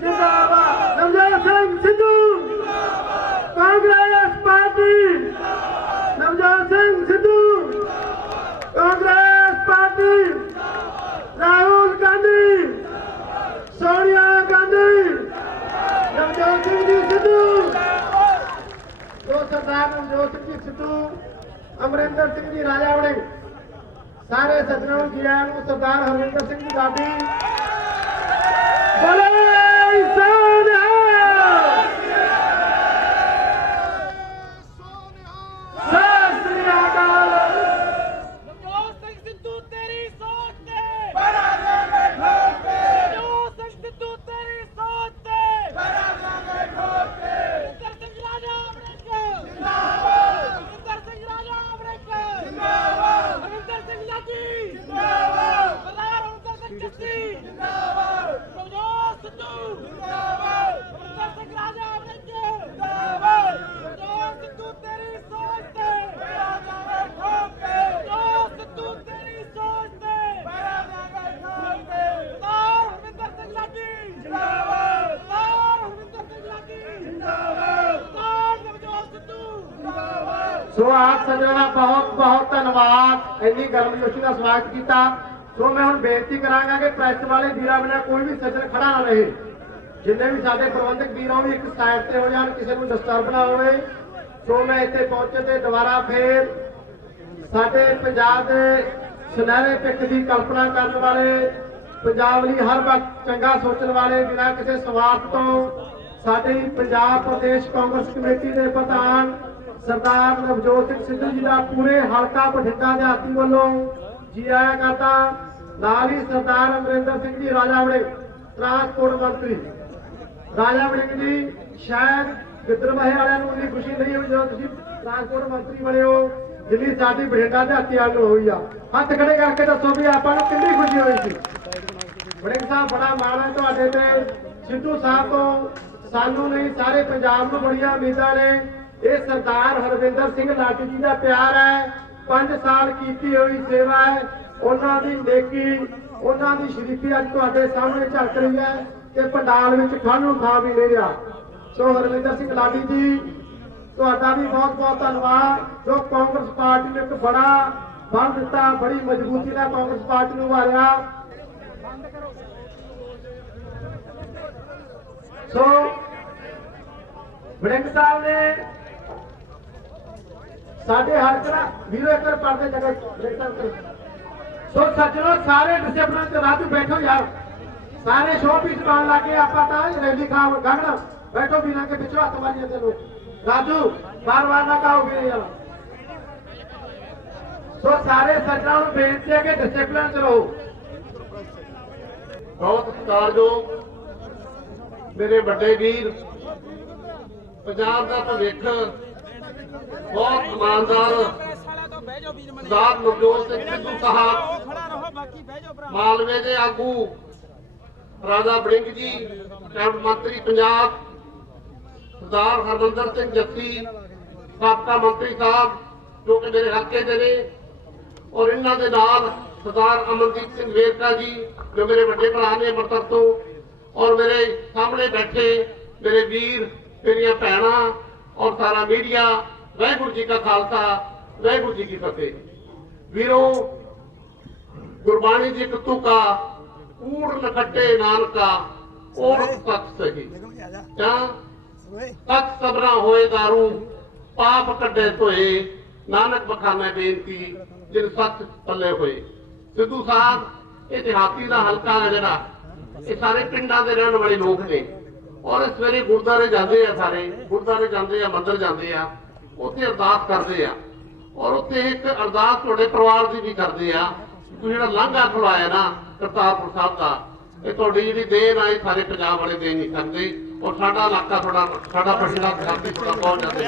जिंदाबाद Navjot Singh Sidhu Congress party Navjot Singh Sidhu Congress party Rahul Gandhi Sonia Gandhi Navjot Singh ji Sidhu जो सरदार नवजोत सिंह जी सिद्धू अमरिंदर सिंह जी राजा वड़िंग सारे सज्जनों जी आया सरदार हरविंदर सिंह जी गांधी सो आप सज्जनों का बहुत बहुत धन्यवाद इन्नी गर्मजोशी का स्वागत किया। सो मैं हम बेनती करांगा कि प्रेस वाले वीर बिना कोई भी सज्जन खड़ा ना रहे। जिन्हें भी साडे प्रबंधक वीर भी एक साइड से हो जाए, किसी को डिस्टर्ब ना हो। सो मैं इतने पहुंचे तो दोबारा फिर साडे पंजाब के सुनहरे पिक की कल्पना करने वाले, पंजाब लिए हर वक्त चंगा सोचने वाले, बिना किसी स्वार्थ तो साडी पंजाब प्रदेश कांग्रेस कमेटी के प्रधान सरदार नवजोत सिंह सिद्धू जी का पूरे हल्का बठिंडा देहाती वालों जी आया करता। नाल ही सरदार अमरिंदर सिंह जी राजा वड़िंग ट्रांसपोर्ट मंत्री राजा वड़िंग जी शायद गिद्दड़ महे वालों को इतनी खुशी नहीं हुई जो ट्रांसपोर्ट मंत्री बने हो जिन्नी साडी बठिंडा देहाती वालों हुई आ। हथ खड़े करके दसो भी आपको कितनी खुशी हुई थी। वड़िंग साहब बड़ा माण है तुहाडे ते, सिद्धू साहब तो सानू नहीं सारे पंजाब में बड़िया उम्मीदां ने। ये सरदार हरविंदर सिंह लाटी जी का प्यार है, 5 साल की हुई सेवा है, उन्होंने नेकी उन्होंने शरीफी अज तुहाडे सामने झलक रही है कि पंडाल में खानू थां भी नहीं रहा। सो हरविंदर सिंह लाटी जी तुहाडा भी बहुत बहुत धन्यवाद जो कांग्रेस पार्टी ने एक बड़ा बल दिता, बड़ी मजबूती ने कांग्रेस पार्टी को उभारिया। सो वड़िंग साहब ने साढ़े हल्का वीरो एक पढ़ते जगह। सो सज्जनों सारे डिसिप्लिन से राजू बैठो यार, सारे शो पीस पान लगे आप रैली खा गगन बैठो बिना के पिछो हाथ मारी जाते लोग। राजू बार बार ना कहो भी यार। सो सारे सज्जनों को बेनती है कि डिसिप्लिन च रहो। बहुत सत्कारयोग मेरे बड़े वीर पंजाब का भविख बहुत ईमानदार सरदार नवजोत सिंह सिद्धू साहब, मालवे के आगू राजा वड़िंग जी, कैबिनेट मंत्री पंजाब सरदार हरविंदर सिंह जस्सी, साबका मंत्री साहब जो कि मेरे हल्के के ने, और इन्हों के नाल सरदार अमनदीप सिंह वेरका जी जो मेरे बड़े भरा ने अमृतसर तो, और मेरे सामने बैठे मेरे वीर मेरिया भैणा और सारा मीडिया। वाहिगुरू जी का खालसा वाहिगुरू जी की फतेह। वीरों गुरबाणी जी एक तुका कूड़ नखट्टे नानका और सच सही क्या सच सबरा होए दारू पाप कड्डे धोए नानक बखाने बेनती जिन सच पल्ले होए। सिद्धू साहब ये देहाती का हल्का है जरा, ये सारे पिंडा के रहने वाले लोग ने, और सवेरे गुरुद्वारे जाते हैं, सारे गुरुद्वारे जाते हैं, मंदिर जाते हैं, उत्थे अरदास करते हैं, और उत्थे एक अरदास थोड़े परिवार की भी करते हैं। जो लांघा खुलाया ना करतारपुर साहब का, ये थोड़ी जी देन आई सारे पंजाब वाले दे नहीं सकते, और साडा इलाका थोड़ा साडा पिछड़ा जाति थोड़ा पहुंच जाते।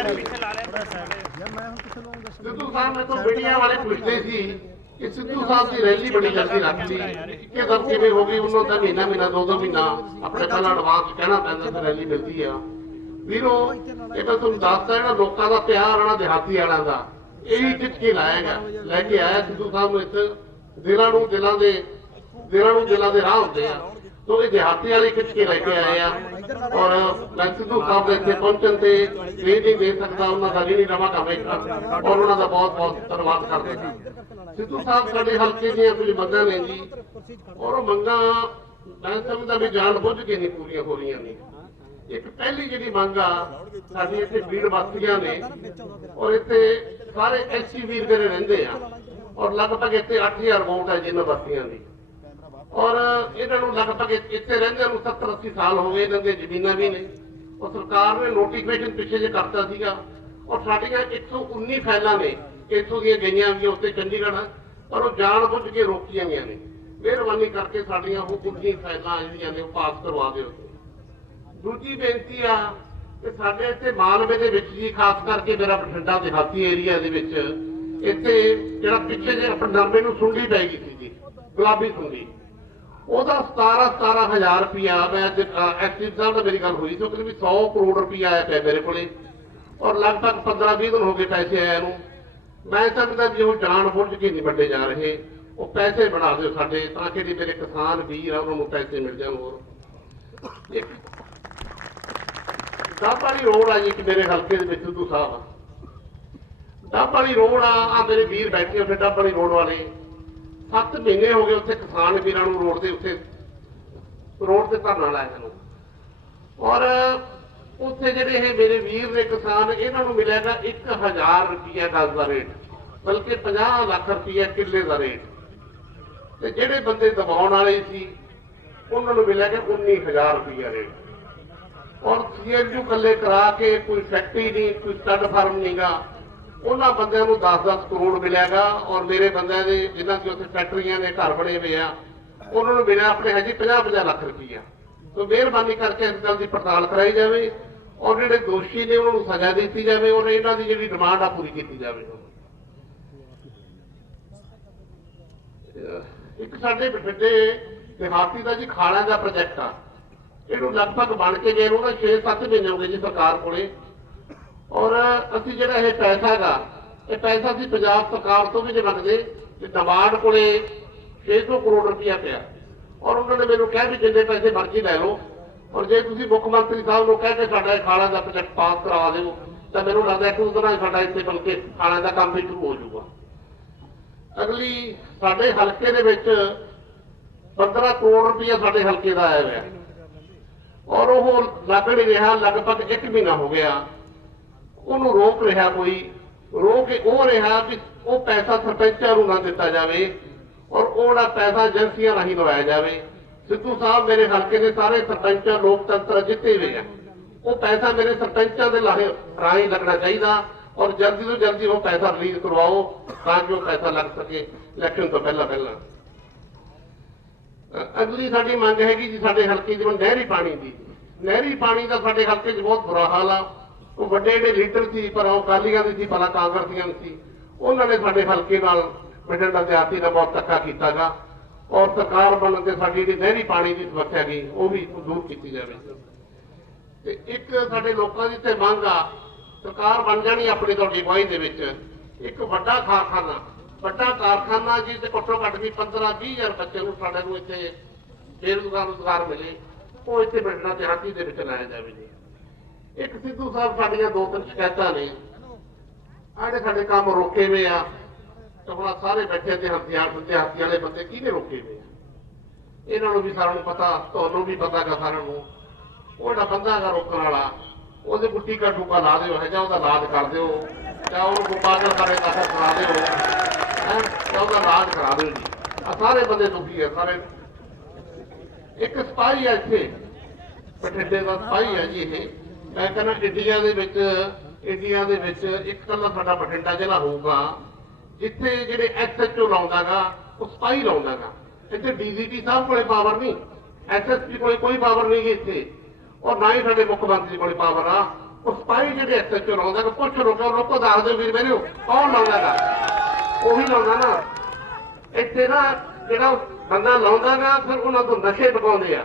सिद्धू साहब ने तो मीडिया वाले पूछते सी कि सिद्धू साहब की रैली बड़ी जल्दी रख ली कि दर किवें हो गई, उन्होंने महीना महीना 2-2 महीना अपने पहला एडवांस कहना पैंदा ते रैली मिलती है। वीरो ये मैं तुम दसदा जो लोगों का प्यार आना देहाती वालों का यही टिचकी लाएगा लैके आया सिद्धू साहब इस दिलों दिलों के राह होंगे। तो ये देहाती वाले खिंच के लेके आए हैं और मैं सिद्धू साहब के इतने पहुंचने से ये नहीं दे सकता उन्होंने ऋणी रवांगा और उन्होंने बहुत बहुत धन्यवाद करते सिद्धू साहब साडे हल्के दी कुछ मंगां ने जी और वो मंगां मैं समझदा भी जान बुझ के नहीं पूरीਆਂ हो रही ने एक पहली जी मंग आ साडी इत्थे भीड़ वासियां ने और इत्थे सारे एससी वीर मेरे रहिंदे आ और लगभग इत्थे 8000 वोट है जिन्हां वासियां दी और इन्हों लगभग इतने रहंदे 70-80 साल हो गए इन्होंने जमीन भी ने और सरकार ने नोटिफिकेशन पिछे जे करता सीगा और साडियां 119 फाइलां ने इत्थों दी गईयां भी उत्ते चंडीगढ़ पर वो जान बुझ के रोकियां गईयां ने मेहरबानी करके साडियां वो 19 फाइलां जिहड़ियां ने पास करवा दिओ दूजी बेनती आ कि साडे इत्थे मालवे दे विच जी खास करके मेरा बठिंडा देहाती एरिया दे विच इत्थे जिहड़ा पिछे जे अपने नरमे नूं सुंडी पै गई सी जी गुलाबी सुंडी ਉਹਦਾ 17,000 रुपया मैं ਐਕਟਿਵ ਸਾਹਿਬ ਨਾਲ ਮੇਰੀ ਗੱਲ ਹੋਈ ਸੀ ਉਹ ਕਹਿੰਦੇ ਵੀ 100 ਕਰੋੜ ਰੁਪਇਆ ਆਇਆ ਪਿਆ ਮੇਰੇ ਕੋਲੇ ਔਰ ਲਗਭਗ 15-20 ਦਿਨ ਹੋ ਗਏ ਪੈਸੇ ਆਇਆ ਨੂੰ ਮੈਂ ਸਮਝਦਾ ਵੀ ਉਹ ਜਾਣ ਬੁੱਝ ਕੇ ਨਹੀਂ ਵੱਡੇ ਜਾ ਰਹੇ ਉਹ ਪੈਸੇ ਬਣਾ ਦਿਓ ਸਾਡੇ ਤਾਂ ਕਿ ਜਿਹੜੇ ਮੇਰੇ ਕਿਸਾਨ ਵੀਰ ਆ ਉਹਨਾਂ ਨੂੰ ਪੈਸੇ ਮਿਲ ਜਾਣ ਹੋਰ ਇੱਕ ਡੱਬ ਵਾਲੀ ਰੋਡ ਆ ਜੀ ਕਿ ਮੇਰੇ ਹਲਕੇ ਦੇ ਵਿੱਚ ਸਿੱਧੂ ਸਾਹਿਬ ਡੱਬ ਵਾਲੀ ਰੋਡ ਆ ਮੇਰੇ ਵੀਰ ਬੈਠੇ ਉੱਥੇ ਡੱਬ ਵਾਲੀ ਰੋਡ ਵਾਲੇ 7 महीने हो गए उत्थे किसान वीरां नूं रोड ते धरना लाया नूं और उत्थे जिहड़े ये मेरे वीर ने किसान इन्हां नूं मिलेगा 1000 रुपया गज का रेट बल्कि 50 लाख रुपया किले का रेट ते जिहड़े बंदे दबाउण वाले सी उन्हां नूं मिलेगा 19,000 रुपया रेट और CNU कल्ले करा के कोई फैक्ट्री नहीं कोई स्टड फार्म नहीं गा उन्होंने बंदियां नूं 10-10 करोड़ मिलेगा और मेरे बंदियां दे जिन्हां दी उत्थे फैक्ट्रियां ने घर बने हुए आ उन्होंने मिले अपने है जी 50-50 लाख रुपया तो मेहरबानी करके इस गल की पड़ताल कराई जाए और जिहड़े दोषी ने उन्होंने सजा दी जाए और इन्हां दी जिहड़ी डिमांड आ पूरी की जाए एक साडे बठिंडे देहाती का जी खाड़ा का प्रोजेक्ट आ इहनूं लगभग बन के गए ना 6-7 महीने हो गए जी सरकार कोले और असी जो पैसा गा ये पैसा असी पंजाब सरकार तो भी नहीं मंगते कि नबार्ड को 600 करोड़ रुपया पिया और उन्होंने मैंने कहा भी जिन्ने पैसे मर्जी लै लो और जे तुम मुख्यमंत्री साहब को कह के साडा खाड़ा का प्रोजेक्ट पास करा दो तो मैंने लगता है एक दिन साडा इतने बल्कि खाड़ा का काम भी शुरू हो जाऊगा अगली साडे हल्के दे विच 15 करोड़ रुपया साडे हल्के का आया हुआ और वो लग नहीं रहा लगभग 1 महीना हो गया ਉਹਨੂੰ रोक रहा कोई रोक के वो रहा कि वो पैसा सरपंचां नूं ना दिता जाए और वो पैसा एजेंसियां राही लवाया जाए सिद्धू साहब मेरे हल्के के सारे सरपंच लोकतंत्र जिते हुए हैं वो पैसा मेरे सरपंचों के राही लगना चाहिए और जल्दी तो जल्दी वो पैसा रिलीज करवाओ ताकि वो पैसा लग सके इलैक्शन तो पहला अगली साडी मंग हैगी जी साडे हल्के च नहरी पानी का साडे हल्के च बहुत बुरा हाल आ वो बड़े जो लीडर सी पर अकालियां दी सी पर कांग्रेसियां सी उन्होंने साडे हल्के नाल बठिंडा देहाती का बहुत धक्का कीता गा और सरकार बनने से साडी जिहड़ी नहरी पानी की समस्या गई वो भी दूर की जाए एक साडे लोकां दी ते मंग आ सरकार बन जानी अपनी तुहाडी अगवाई दे विच एक वड्डा कारखाना जिस घट्टो घट्ट भी 15-20 हज़ार बच्चे नूं साडे नूं इत्थे बेरोजगार मिले वो इत्थे बठिंडा देहाती दे विच लाया जाए जी एक सिद्धू साहब साडियां 2-3 शिकायतां ने आड़े साडे काम रोके हुए आ तो हुण सारे बैठे देहाती वाले बंदे किहने रोके हुए आ इन्हां नूं भी सारिआं नूं पता तुहानूं भी पता गा सारिआं नूं ਉਹ ਜਿਹੜਾ ਬੰਦਾ ਹੈਗਾ ਰੋਕਣ ਵਾਲਾ ਉਹਦੇ ਕੋਈ ਟੀਕਾ ਟੂਕਾ ਲਾ ਦਿਓ ਹੈ ਜਾਂ ਉਹਦਾ ਇਲਾਜ ਕਰ ਦਿਓ ਜਾਂ ਉਹਨੂੰ ਗੋਪਾਲ ਸਾਰੇ ਦਾਖਲ ਕਰਾ ਦਿਓ ਜਾਂ ਉਹਦਾ ਇਲਾਜ ਕਰਾ ਦਿਓ ਜੀ ਆ ਸਾਰੇ ਬੰਦੇ ਦੁਖੀ ਆ ਸਾਰੇ ਇੱਕ ਸਿਪਾਹੀ ਆ ਇੱਥੇ ਬਠਿੰਡੇ ਦਾ ਸਿਪਾਹੀ ਆ ਜੀ ਇਹ ਮੈਂ ਕਹਿੰਦਾ ਇੰਡੀਆ ਦੇ ਵਿੱਚ ਇੱਕ ਕੱਲਾ ਸਾਡਾ ਬਠਿੰਡਾ ਜ਼ਿਲ੍ਹਾ ਹੋਊਗਾ ਜਿੱਥੇ ਜਿਹੜੇ SHO ਲਾਉਂਦਾਗਾ ਉਹ ਸਿਪਾਹੀ ਲਾਉਂਦਾਗਾ ਇੱਥੇ DGP ਸਾਹਿਬ ਕੋਲੇ ਪਾਵਰ ਨਹੀਂ SSP ਕੋਲੇ ਕੋਈ ਪਾਵਰ ਨਹੀਂ ਇੱਥੇ और ना ही साडे मुख्यमंत्री को पावर आ वो सिपाही जो SHO लाउंदा कुछ लोगों दस दो वीर मेरे कौन लाउंदा उही लाउंदा ना इत्थे ना जिहड़ा बंदा लाउंदा ना फिर उन्हां तों नशे पकाउंदे आ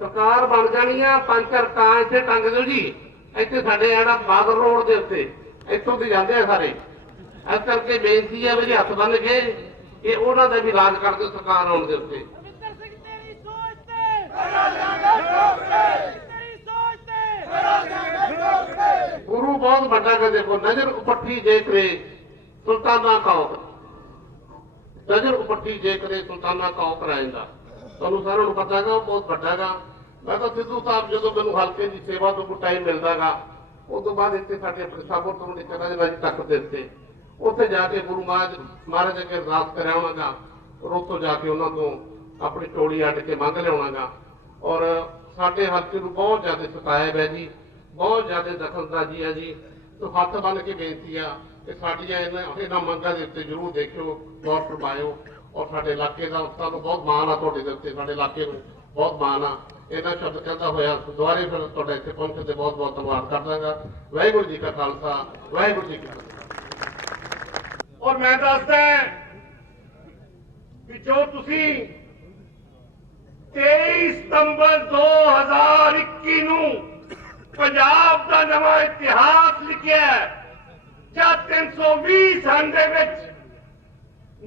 सरकार बन जानी आ 5-4 ਕਾਂ इत्थे टंग दिओ जी इत्थे साडे जिहड़ा बादल रोड दे उत्ते इत्थों ते जांदे आ सारे इस करके बेनती है भी हथ बन के ये उन्हां दा भी इलाज कर दिओ सरकार आउण दे उत्ते बहुत बड़ा कर देखो, नजर उपट्ठी जे करे सुल्ताना कौक, नजर उपट्ठी जे करे सुल्ताना कौक रहेगा। तुहानू सारिਆਂ ਨੂੰ पता है बहुत बड़ा गा। मैं तो सिद्धू साहब जो मैनू हल्के की सेवा तो कोई टाइम मिलता गा, उस तो बाद इतने साढ़े साबुर तो चला तक देते उत्थे जाके गुरु महाराज अगे अरदास करावागा और उतो जाके उन्होंने तो अपनी चोली अड्ड के मंग लिया। और साडे हल्के नूं बहुत ज्यादा सताया है जी, बहुत ज्यादा दखलअंदाजी है जी। तो हथ बन के बेनती आ कि साडियां इन्हां मंगां दे उत्ते जरूर देखियो, गौर फरमायो। और साडे इलाके का सानूं बहुत मान आ, तुहाडे दे उत्ते साडे इलाके नूं बहुत मान आ। इन्हां शब्द कहता होया दुआरे फिर तुहाडे इत्थे पहुंचण ते बहुत बहुत धन्नवाद करदांगा। वाहिगुरू जी का खालसा, वाहिगुरू जी की फतेह। और मैं दसदा कि जो तुसी 23 सितंबर 2021 ਨੂੰ पंजाब का नवा इतिहास लिखिया ਜਾਂ 320 सन ਦੇ ਵਿੱਚ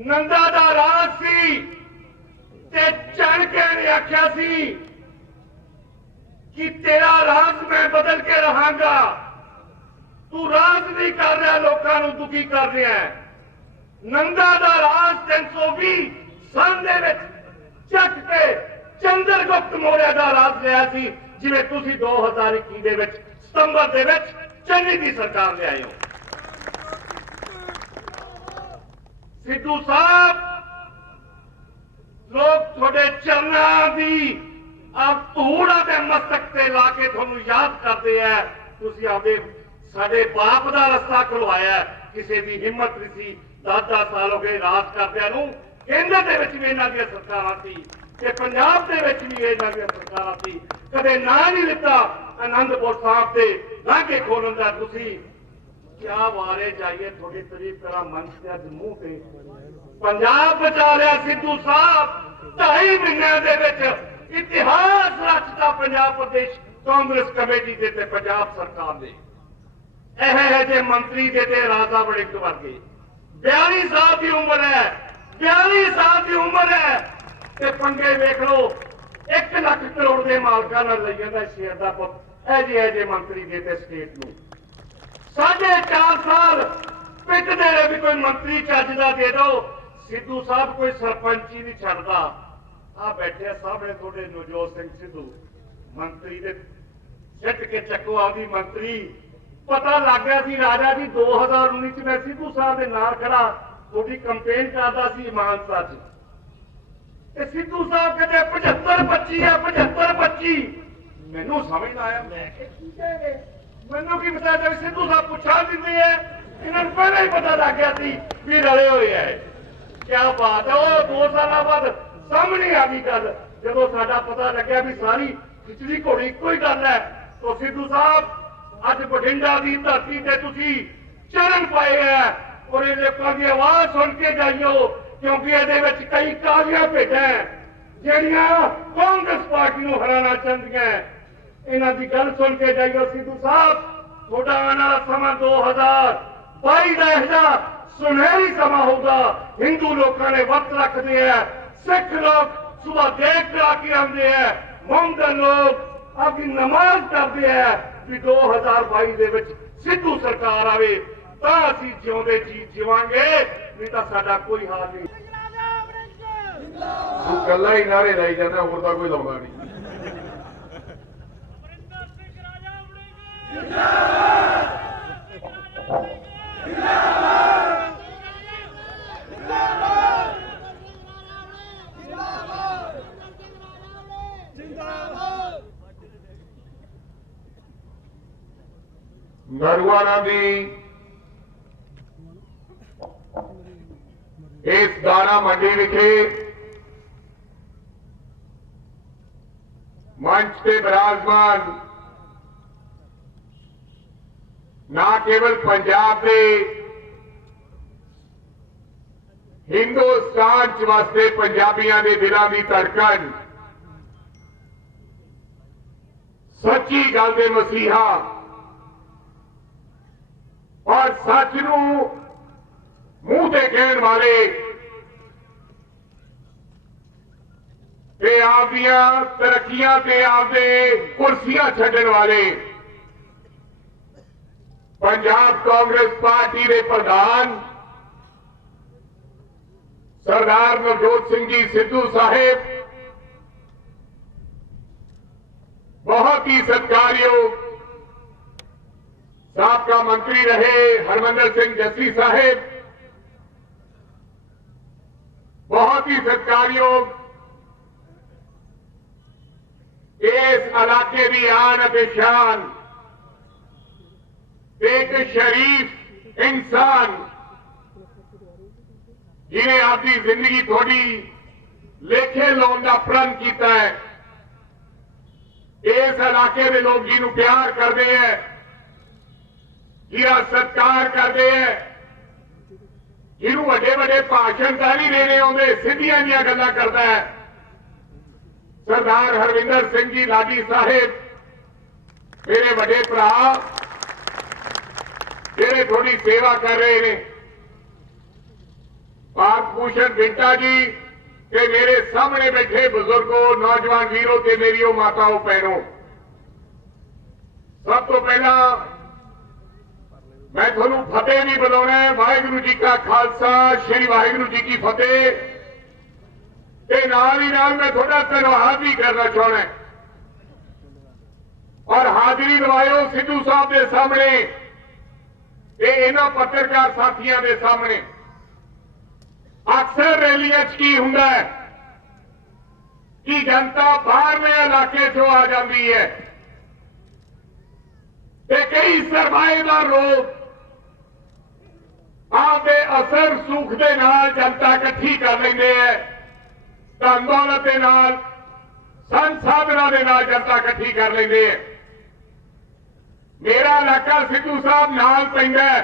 नंदा ਦਾ ਰਾਜ ਸੀ ਤੇ ਚਾਣਕੇ ਨੇ ਆਖਿਆ ਸੀ कि तेरा राज मैं बदल के रहांगा, तू राज नहीं कर रहा, लोगों को दुखी कर रहा है। नंदा दा राज 320 सन दे विच ਚੱਕ के चंद्रगुप्त मौर्य का राज लिया सी, जिवें तुसीं 2021 दे विच सितंबर दे विच चन्नी की सरकार ले आए हो। सिद्धू साहब, लोग थोड़े चरनां दी आप धूड़ा के मस्तक से ला के थोनू याद करते हैं, तुसीं आपदे साडे बाप दा रस्ता खुलवाया। किसी की हिम्मत नहीं सी 10-10 साल हो गए राज करदिआं नूं। केंद्र दे विच भी इन्हां दीआं सरकारां सी ते पंजाब दे विच भी इन्हां दीआं सरकारां सी, कदे ना नहीं लिता आनंदपुर साहब दे लागे खोलन दा। तुसीं क्या वारे जाइए, थोड़ी तारीफ करा मंच ते अज मूंह ते पंजाब बचा लिया सिद्धू साहब। 2.5 महीनों दे विच इतिहास रचता पंजाब प्रदेश कांग्रेस कमेटी दे ते पंजाब सरकार दे। ਇਹ जे मंत्री दे ते राजा वड़िंग वर्गे 42 साल की उम्र है, 42 साल की उम्र है ते पंगे वेख लो। 1 लाख करोड़ के मालकां नाल लई जांदा शेर दा पुत। ऐजे मंत्री दे ते स्टेट नूं 4.5 साल पिटदे रहे भी कोई मंत्री चज दा दे दो। सिद्धू साहब कोई सरपंच ही नहीं छड्डदा। आ बैठे सामने थोड़े नवजोत सिंह सिद्धू मंत्री दे सिट के चक्को आदि मंत्री। पता लग गया सी राजा जी 2019 च मैं सिद्धू साहब के नाल खड़ा थोड़ी कंपेन करदा सी मानसा च, ते सिद्धू साहब कहते 75-25 है 75-25। मैनू समझ ना आया, मैनू की पता जब सिद्धू साहब पुछा दिंदे है, इन्हां नूं पहले ही पता लग गया सी भी रले हुए है। क्या बात है, वो 2 साल बाद सामने आ गई गल। जदों साडा पता लग्या भी सारी खिचड़ी घोड़ी इक्को ही गल है, तो सिद्धू साहब अज बठिंडा की धरती से तुसीं चरण पाए है और ये लोगों की आवाज सुन के जाइयो, क्योंकि ये कई कालियां भेडां जिहड़ियां कांग्रेस पार्टी को हराना चाहदियां। इन्हां दी गल सुन के जाइयो। सिद्धू साहब, थोड़ा आने वाला समा 2022 का ऐसा सुनहरी समा होगा। हिंदू लोगों ने वर्त रखते हैं, सिख लोग सुबह देख करा के आते हैं, मोमदन लोग अपनी नमाज करते हैं भी 2022 दे विच सिद्धू सरकार आवे तां असीं जिउंदे जी जीवांगे, नहीं तां साडा कोई हाल नहीं। तू कल्ला ही नारे लाई जांदा, होर तां कोई लाउंदा नहीं। नरूआना दी इस दाना मंडी विखे मंच पे विराजमान ना केवल पंजाब के हिंदुस्तान च वास्ते पंजाबियों के दिलों की धड़कन, सच्ची गल दे मसीहा और सच नूं मूंह ते कहण वाले ते आपदियां तरक्कियां ते आपदे कुर्सियां छड्डण वाले पंजाब कांग्रेस पार्टी के प्रधान सरदार नवजोत सिंह जी सिद्धू साहिब, बहुत ही सत्कारयोग साबका मंत्री रहे हरमंदर सिंह जस्सी साहिब, बहुत ही सत्कारयोग इस इलाके की आन और शान, एक शरीफ इंसान जिन्हें आपकी जिंदगी थोड़ी लेखे लाने का प्रण किया है। इस इलाके के लोग जिन्हों प्यार करते हैं, जिरा सत्कार करते हैं, जिन्हों बड़े बड़े भाषण तो नहीं देने आते, सीधियां जिया गल्लां करता है। सरदार हरविंदर सिंह जी लाडी साहिब मेरे बड़े भरा जेड़े थोड़ी सेवा कर रहे हैं, पाक भूषण बिंटा जी ते मेरे सामने बैठे बुजुर्गों, नौजवान वीरों ते मेरी माताओं बहनों, सब तो पहला मैं थोनू फतेह भी बुलाना है। वाहिगुरू जी का खालसा, श्री वाहिगुरू जी की फतेह। ते नाल ही नाल मैं थोड़ा धन्यवाद भी करना चाहना है और हाजिरी लवायो सिद्धू साहब के सामने, इन्हां पत्रकार साथियों के सामने। अक्सर रैलियां की हुंदा है कि जनता बाहरले इलाके चों आ जाती है ते कई सरमाएदार लोग आपके असर सुख के नाल जनता इकट्ठी कर लेंगे है, धन दौलत के नाल, संसाधनों के नाल जनता इकट्ठी कर लेंगे है। मेरा इलाका सिद्धू साहब नाल पैंदा है,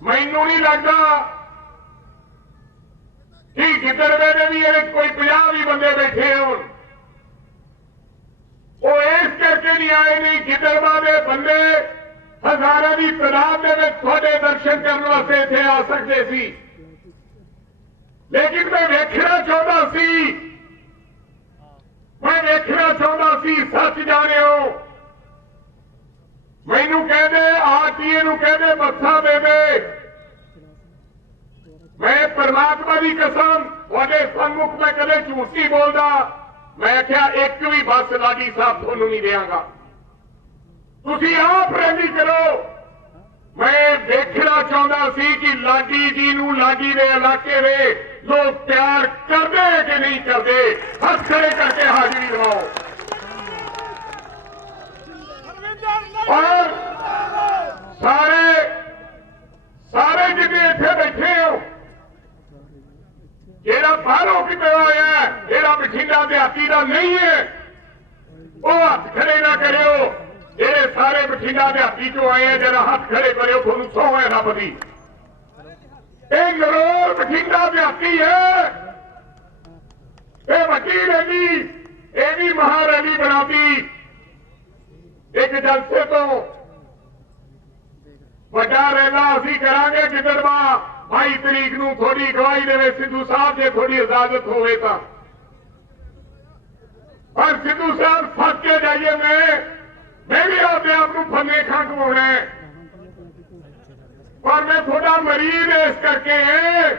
मैनू नहीं लगता कि गिद्दड़वे में भी कोई 50 भी बंदे बैठे हो। वो इस करके नहीं आए, नहीं गिद्दड़वा के बंदे हजारों की तादाद में थोड़े दर्शन करने वास्ते इत्थे आ सकते सी, लेकिन मैं वेखना चाहता सी, मैं वेखना चाहता सी सच जानियो। मैनू कहते आरटीए नू कहते बसा दे दे, मैं परमात्मा की कसम थोड़े सन्मुख में कदे झूठ नहीं बोलता। मैं क्या एक भी बस लाडी साहब थोनू नहीं देंगा, तुसी आप रैली करो। मैं देखना चाहता सी कि लाडी जी नू, लाडी के इलाके में लोग प्यार करते कि नहीं करते, हाथ खड़े करके हाजिरी लगाओ। और सारे जिन्हें इतने बैठे हो, जेड़ा बाहरों किते होया है, जेड़ा बठिंडा देहाती का नहीं है, वो हाथ खड़े ना करो। जेड़े सारे बठिंडा देहाती चो आए हैं, जरा हाथ खड़े करो, थोनू सौं है रब दी। एक नरोल बठिंडा देहाती है, ये वकी रैली, ये भी महारैली बना दी। एक जलसे तो बड़ा रैला असी करांगे गिद्दड़वा 22 तरीक नूं, थोड़ी गवाही देवे सिद्धू साहब, जे थोड़ी इजाजत होवे तां। पर सिद्धू साहब फस के जाइए, मैं भी अपने आप को फन्ने खां घुमाउणा है, पर मैं थोड़ा मरीज इस करके है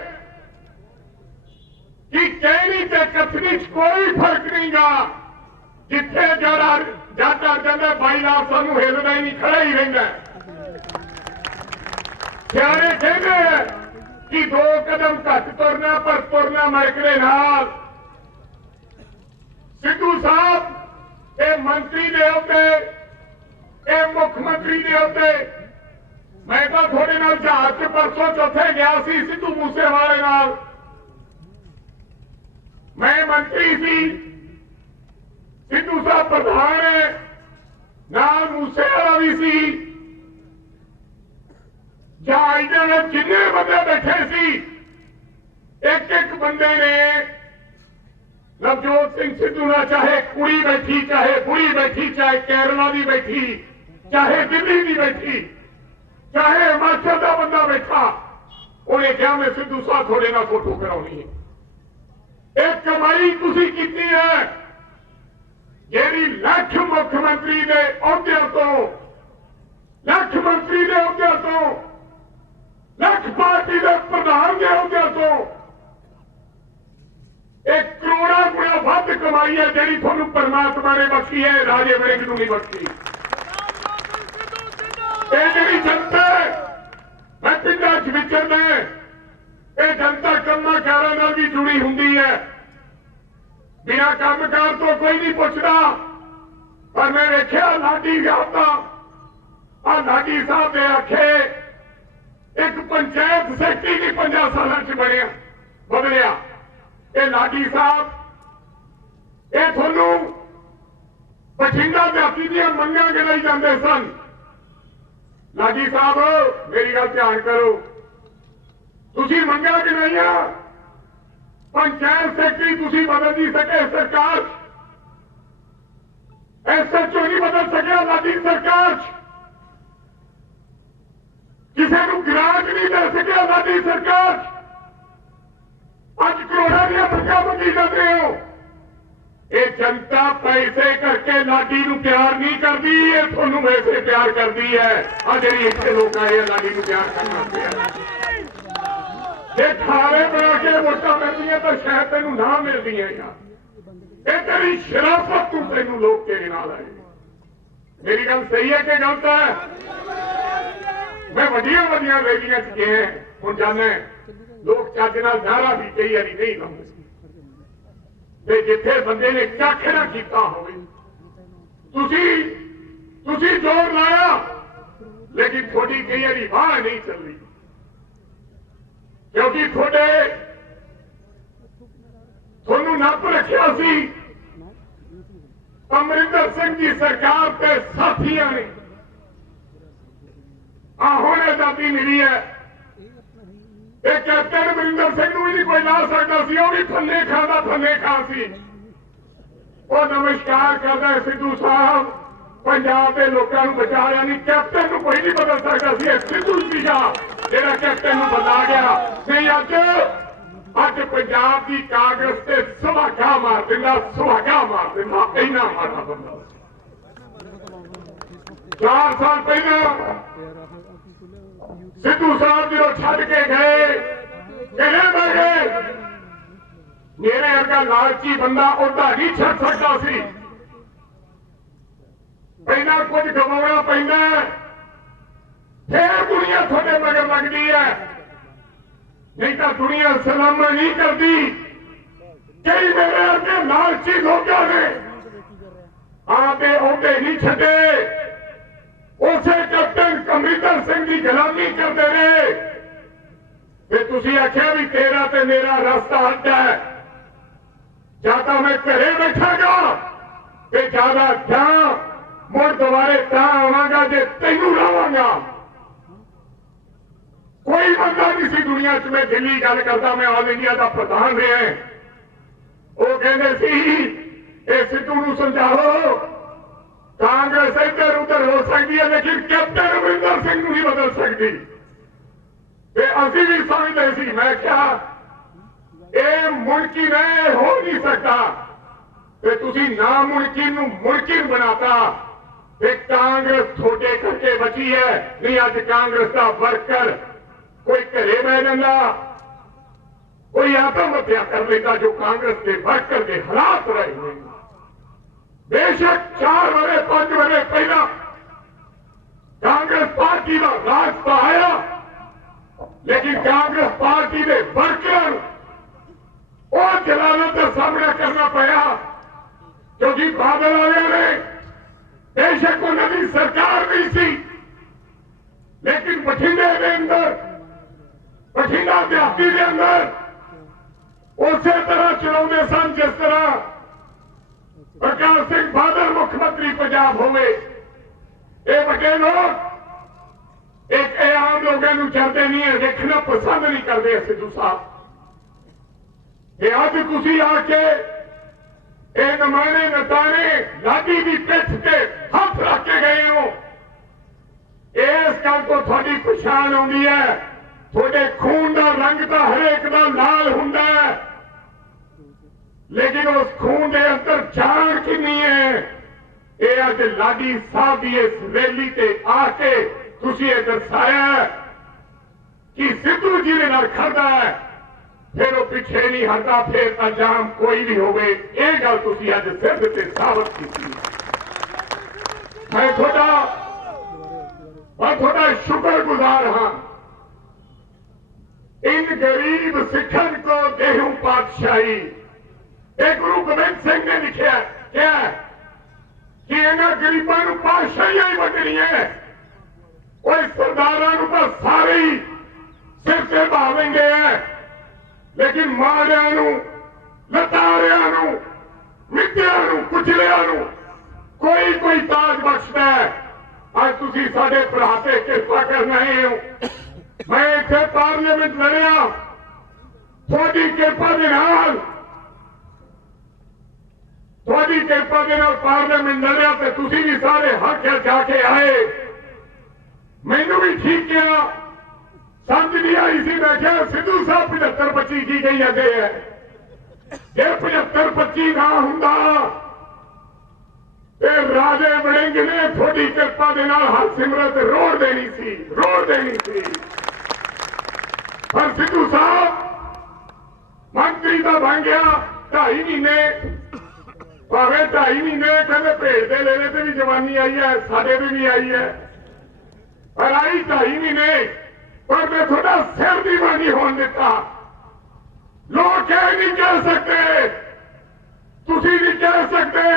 कि कहनी ते कथनी च कोई फर्क नहीं गा। जिथे जरा जट अड़ जाता भाई नाल सानू हिलदा ही नहीं, खड़ा ही रहिंदा। सियाणे कहंदे हैं कि 2 कदम घट तुरना पर तुरना मरकड़े नाल। सिद्धू साहब ये मंत्री दे उत्ते, ये मुख्यमंत्री दे उत्ते, मैं तो थोड़े नाल जहाज च परसों चौथे गया सी सिद्धू मूसेवाले नाल। मैं मंत्री सी, सिद्धू साहब प्रधान है, नाल मूसेवाला भी सी। जहाज में जिन्ने बंदे बैठे सी, एक एक बंदे ने नवजोत सिंह सिद्धू ना, चाहे कुड़ी बैठी, चाहे बुढ़ी बैठी, चाहे केरला की बैठी, चाहे दिल्ली की बैठी, चाहे हिमाचल का बंदा बैठा, उन्हें क्या मैं सिद्धू साहब थोड़े ना फोटो करानी है। एक कमाई तुसी कीती है जेड़ी लख मुख्यमंत्री के अहुदे तो ਲੱਖ ਮੰਤਰੀ ਦੇ ਅਹੁਦਿਆਂ ਤੋਂ, ਲੱਖ ਪਾਰਟੀ ਦੇ ਪ੍ਰਧਾਨ ਦੇ ਅਹੁਦਿਆਂ ਤੋਂ ਇਹ ਕਰੋੜਾਂ ਗੁਣਾ ਵੱਧ ਕਮਾਈ ਹੈ ਜਿਹੜੀ ਤੁਹਾਨੂੰ ਪਰਮਾਤਮਾ ਨੇ ਬਖਸ਼ੀ ਹੈ, ਰਾਜੇ ਵੜਿੰਗ ਨੂੰ ਨਹੀਂ ਬਖਸ਼ੀ। ਇਹ ਜਿਹੜੀ ਜਨਤਾ ਮੈਂ ਪਿੰਡਾਂ 'ਚ ਵਿਚਰਦਾ, ਇਹ ਜਨਤਾ ਕੰਮਾਂ ਕਾਰਾਂ ਨਾਲ ਵੀ ਜੁੜੀ ਹੁੰਦੀ ਹੈ, ਬਿਨਾਂ ਕੰਮਕਾਰ ਤੋਂ ਕੋਈ ਨਹੀਂ ਪੁੱਛਦਾ। ਪਰ ਮੈਂ ਵੇਖਿਆ ਲਾਡੀ ਸਾਹਿਬ ਦਾ, ਆ ਲਾਡੀ ਸਾਹਿਬ ਦੇ ਆਖੇ ਇੱਕ ਪੰਚਾਇਤ ਸੈਕਟਰੀ ਵੀ 50 ਸਾਲਾਂ 'ਚ ਬਦਲਿਆ। ਇਹ ਲਾਡੀ ਸਾਹਿਬ, ਇਹ ਤੁਹਾਨੂੰ ਬਠਿੰਡਾ ਜਾਤੀ ਦੀਆਂ ਮੰਗਾਂ ਗਿਣਾਈ ਜਾਂਦੇ ਸਨ। ਲਾਡੀ ਸਾਹਿਬ ਮੇਰੀ ਗੱਲ ਧਿਆਨ ਕਰੋ, ਤੁਸੀਂ ਮੰਗਾਂ ਗਿਣਾਈਆਂ, ਪੰਚਾਇਤ ਸੈਕਟਰੀ ਤੁਸੀਂ ਬਦਲ ਨਹੀਂ ਸਕੇ ਸਰਕਾਰ 'ਚ, SHO ਨਹੀਂ ਬਦਲ ਸਕਿਆ ਲਾਡੀ ਸਰਕਾਰ 'ਚ, ਕਿਸੇ ਨੂੰ ਗ੍ਰਾਂਟ ਨਹੀਂ ਦੇ ਸਕਿਆ ਲਾਡੀ ਸਰਕਾਰ 'ਚ। ਅੱਜ ਕਰੋੜਾਂ ਦੀਆਂ ਮੰਗਾਂ ਮੰਗੀ ਜਾਂਦੇ ਹੋ। ਇਹ ਜਨਤਾ ਪੈਸੇ ਕਰਕੇ ਲਾਡੀ ਨੂੰ ਪਿਆਰ ਨਹੀਂ ਕਰਦੀ, ਇਹ ਤੁਹਾਨੂੰ ਵੈਸੇ ਪਿਆਰ ਕਰਦੀ ਹੈ। ਆ ਜਿਹੜੀ ਇੱਥੇ ਲੋਕ ਆਏ ਆ ਲਾਡੀ ਨੂੰ ਪਿਆਰ ਕਰਨਾ ਪਿਆ। ਜੇ ਖਾਰੇ ਬਣਾ ਕੇ ਵੋਟਾਂ ਮਿਲਦੀਆਂ ਤਾਂ ਸ਼ਾਇਦ ਤੈਨੂੰ ਨਾ ਮਿਲਦੀਆਂ ਯਾਰ। ਇਹ ਤੇਰੀ ਸ਼ਰਾਫਤ ਤੋਂ ਤੈਨੂੰ ਲੋਕ ਤੇਰੇ ਨਾਲ ਆਏ। ਮੇਰੀ ਗੱਲ ਸਹੀ ਹੈ ਕਿ ਗਲਤ ਹੈ? ਮੈਂ ਵੱਡੀਆਂ ਵੱਡੀਆਂ ਰੈਲੀਆਂ 'ਚ ਗਿਆ, ਹੁਣ ਜਾਣਾ ਲੋਕ ਚੱਜ ਨਾਲ ਨਾਰਾ ਵੀ ਕਈ ਵਾਰੀ ਨਹੀਂ ਲਾਉਂਦੇ, ਤੇ ਜਿੱਥੇ ਬੰਦੇ ਨੇ ਕੱਖ ਨਾ ਕੀਤਾ ਹੋਵੇ ਤੁਸੀਂ ਜ਼ੋਰ ਲਾਇਆ, ਲੇਕਿਨ ਤੁਹਾਡੀ ਕਈ ਵਾਰੀ ਵਾਹ ਨਹੀਂ ਚੱਲੀ, ਕਿਉਂਕਿ ਤੁਹਾਨੂੰ ਨੱਪ ਰੱਖਿਆ ਸੀ ਅਮਰਿੰਦਰ ਸਿੰਘ ਦੀ ਸਰਕਾਰ ਤੇ ਸਾਥੀਆਂ ਨੇ। ਆ ਹੁਣ ਆਜ਼ਾਦੀ ਮਿਲੀ ਹੈ, ਇਹ ਕੈਪਟਨ ਅਮਰਿੰਦਰ ਸਿੰਘ ਨੂੰ ਵੀ ਨਹੀਂ ਕੋਈ ਲਾ ਸਕਦਾ ਸੀ, ਉਹ ਵੀ ਫੰਨੇ ਖਾਂ ਸੀ। ਉਹ ਨਮਸਕਾਰ ਕਰਦਾ ਸਿੱਧੂ ਸਾਹਿਬ, ਪੰਜਾਬ ਦੇ ਲੋਕਾਂ ਨੂੰ ਬਚਾ ਰਿਹਾ ਨਹੀਂ, ਕੈਪਟਨ ਨੂੰ ਕੋਈ ਨਹੀਂ ਬਦਲ ਸਕਦਾ ਸੀ। ਇਹ ਸਿੱਧੂ ਸੀਗਾ ਜਿਹੜਾ ਕੈਪਟਨ ਨੂੰ ਬਦਲਾ ਗਿਆ। ਨਹੀਂ ਅੱਜ ਪੰਜਾਬ ਦੀ ਕਾਂਗਰਸ ਤੇ ਸੁਹਾਗਾ ਮਾਰ ਦਿੰਦਾ, ਇੰਨਾ ਮਾੜਾ ਬੰਦਾ। 4 ਸਾਲ ਪਹਿਲਾਂ ਸਿੱਧੂ ਸਾਹਿਬ ਜਦੋਂ ਛੱਡ ਕੇ ਗਏ, ਕਿਹਨੇ ਬਹਿ ਗਏ? ਮੇਰੇ ਵਰਗਾ ਲਾਲਚੀ ਬੰਦਾ ਉਹਦਾ ਨਹੀਂ ਛੱਡ ਸਕਦਾ ਸੀ। ਪਹਿਲਾਂ ਕੁਝ ਗਵਾਉਣਾ ਪੈਂਦਾ, ਫੇਰ ਦੁਨੀਆ ਤੁਹਾਡੇ ਮਗਰ ਲੱਗਦੀ ਹੈ, ਨਹੀਂ ਤਾਂ ਦੁਨੀਆ ਸਲਾਮਾਂ ਨਹੀਂ ਕਰਦੀ। ਕਈ ਮੇਰੇ ਵਰਗੇ ਲਾਲਚੀ ਲੋਕਾਂ ਨੇ ਆਪੇ ਉਹਦੇ ਨਹੀਂ ਛੱਡੇ, ਉਸੇ ਕੈਪਟਨ ਅਮਰਿੰਦਰ ਸਿੰਘ ਦੀ ਗੁਲਾਮੀ ਕਰਦੇ ਰਹੇ। ਤੇ ਤੁਸੀਂ ਆਖਿਆ ਵੀ ਤੇਰਾ ਤੇ ਮੇਰਾ ਰਸਤਾ ਅੱਡ ਹੈ, ਜਾਂ ਤਾਂ ਮੈਂ ਘਰੇ ਬੈਠਾਂਗਾ ਤੇ ਜਿਆਦਾ ਜਾਂ ਮੁੜ ਦੁਬਾਰੇ ਤਾਂ ਆਵਾਂਗਾ ਜੇ ਤੈਨੂੰ ਲਾਵਾਂਗਾ। ਕੋਈ ਬੰਦਾ ਨਹੀਂ ਸੀ ਦੁਨੀਆ 'ਚ, ਮੈਂ ਦਿੱਲੀ ਗੱਲ ਕਰਦਾ, ਮੈਂ ਆਲ ਇੰਡੀਆ ਦਾ ਪ੍ਰਧਾਨ ਰਿਹਾ। ਉਹ ਕਹਿੰਦੇ ਸੀ ਇਹ ਸਿੱਧੂ ਨੂੰ ਸਮਝਾਓ, ਕਾਂਗਰਸ ਇੱਧਰ ਉੱਧਰ ਹੋ ਸਕਦੀ ਹੈ ਲੇਕਿਨ ਕੈਪਟਨ ਅਮਰਿੰਦਰ ਸਿੰਘ ਨੂੰ ਨਹੀਂ ਬਦਲ ਸਕਦੀ। ਤੇ ਅਸੀਂ ਵੀ ਸਮਝਦੇ ਸੀ, ਮੈਂ ਕਿਹਾ ਇਹ ਮੁਮਕਿਨ ਹੈ, ਹੋ ਨਹੀਂ ਸਕਦਾ। ਤੇ ਤੁਸੀਂ ਨਾਮੁਮਕਿਨ ਨੂੰ ਮੁਮਕਿਨ ਬਣਾਤਾ ਤੇ ਕਾਂਗਰਸ ਤੁਹਾਡੇ ਕਰਕੇ ਬਚੀ ਹੈ। ਨਹੀਂ ਅੱਜ ਕਾਂਗਰਸ ਦਾ ਵਰਕਰ ਕੋਈ ਘਰੇ ਬਹਿ ਜਾਂਦਾ, ਕੋਈ ਆਤਮ ਹੱਤਿਆ ਕਰ ਲੈਂਦਾ ਜੋ ਕਾਂਗਰਸ ਦੇ ਵਰਕਰ ਦੇ ਹਾਲਾਤ ਰਹੇ ਹੋਏ। बेशक 4 वरे 5 वरे पहला कांग्रेस पार्टी का राज तो आया, लेकिन कांग्रेस पार्टी के वर्कर और जलालत का सामना करना पड़ा, क्योंकि बादल वाले ने बेशक उन्होंने सरकार नहीं सी, लेकिन बठिंडे के अंदर, बठिंडा देहाती के अंदर उसी तरह चलाते सन जिस तरह प्रकाश सिंह बादल मुख्यमंत्री पंजाब होवे। ये बड़े लोग एक आम लोगों चलते नहीं है, देखना पसंद नहीं करते। सिद्धू साहब ये अज तुसी आके ये नमाने नताने लाडी की पिठ से हाथ रख के गए हो, इस गल तो थोड़ी पछाण आउंदी है। थोड़े खून का रंग तो हरेक का लाल हुंदा है, लेकिन उस खून के अंदर जान कितनी है। ये अज लाडी साहब की इस रैली से आके ਤੁਸੀਂ ਇਹ ਦਰਸਾਇਆ ਕਿ ਸਿੱਧੂ ਜੀ ਦੇ ਨਾਲ ਖੜਦਾ ਹੈ, ਫਿਰ ਉਹ ਪਿੱਛੇ ਨਹੀਂ ਹਟਦਾ, ਫਿਰ ਅੰਜਾਮ ਕੋਈ ਵੀ ਹੋਵੇ। ਇਹ ਗੱਲ ਤੁਸੀਂ ਅੱਜ ਸਿੱਧ ਤੇ ਸਾਬਤ ਕੀਤੀ। ਮੈਂ ਤੁਹਾਡਾ ਸ਼ੁਕਰਗੁਜ਼ਾਰ ਹਾਂ। इन गरीब सिखन को देहूं पातशाही, एक गुरु गोबिंद सिंह ने लिखा क्या कि इन्होंने गरीबों को पातशाहियां ही वंडनियां है। कोई सरदारां को तो सारे ही सिर से भावेंगे है, लेकिन माड़ियां नूं, लतारियां नूं, मित्तियां नूं, कुचलियां नूं कोई ताज बख्शदा है। आज तुसीं साडे भरा ते किरपा करना है। मैं इत्थे पार्लियामेंट लड़िया थोड़ी किरपा दे नाल, पार्लियामेंट लड़िया ते तुसीं भी सारे हक जाके आए। मैनू भी ठीक किया, समझ नहीं आई सी। मैं क्या सिद्धू साहब 75-25 की कही जाते हैं, जे 75-25 ना हुंदा ते राजे वड़िंग ने थोड़ी किरपा दे नाल हरसिमरत रोड़ देनी सी। पर सिद्धू साहब मंत्री तो बन गया 2.5 महीने, भावे 2.5 महीने कहते भेजते लेने से भी जवानी आई है, साडे भी आई है, पर आई 2.5 महीने। पर मैं थोड़ा सिर दी बानी होने दिता। लोग कह नहीं कह सकते, तुसी नहीं कह सकते,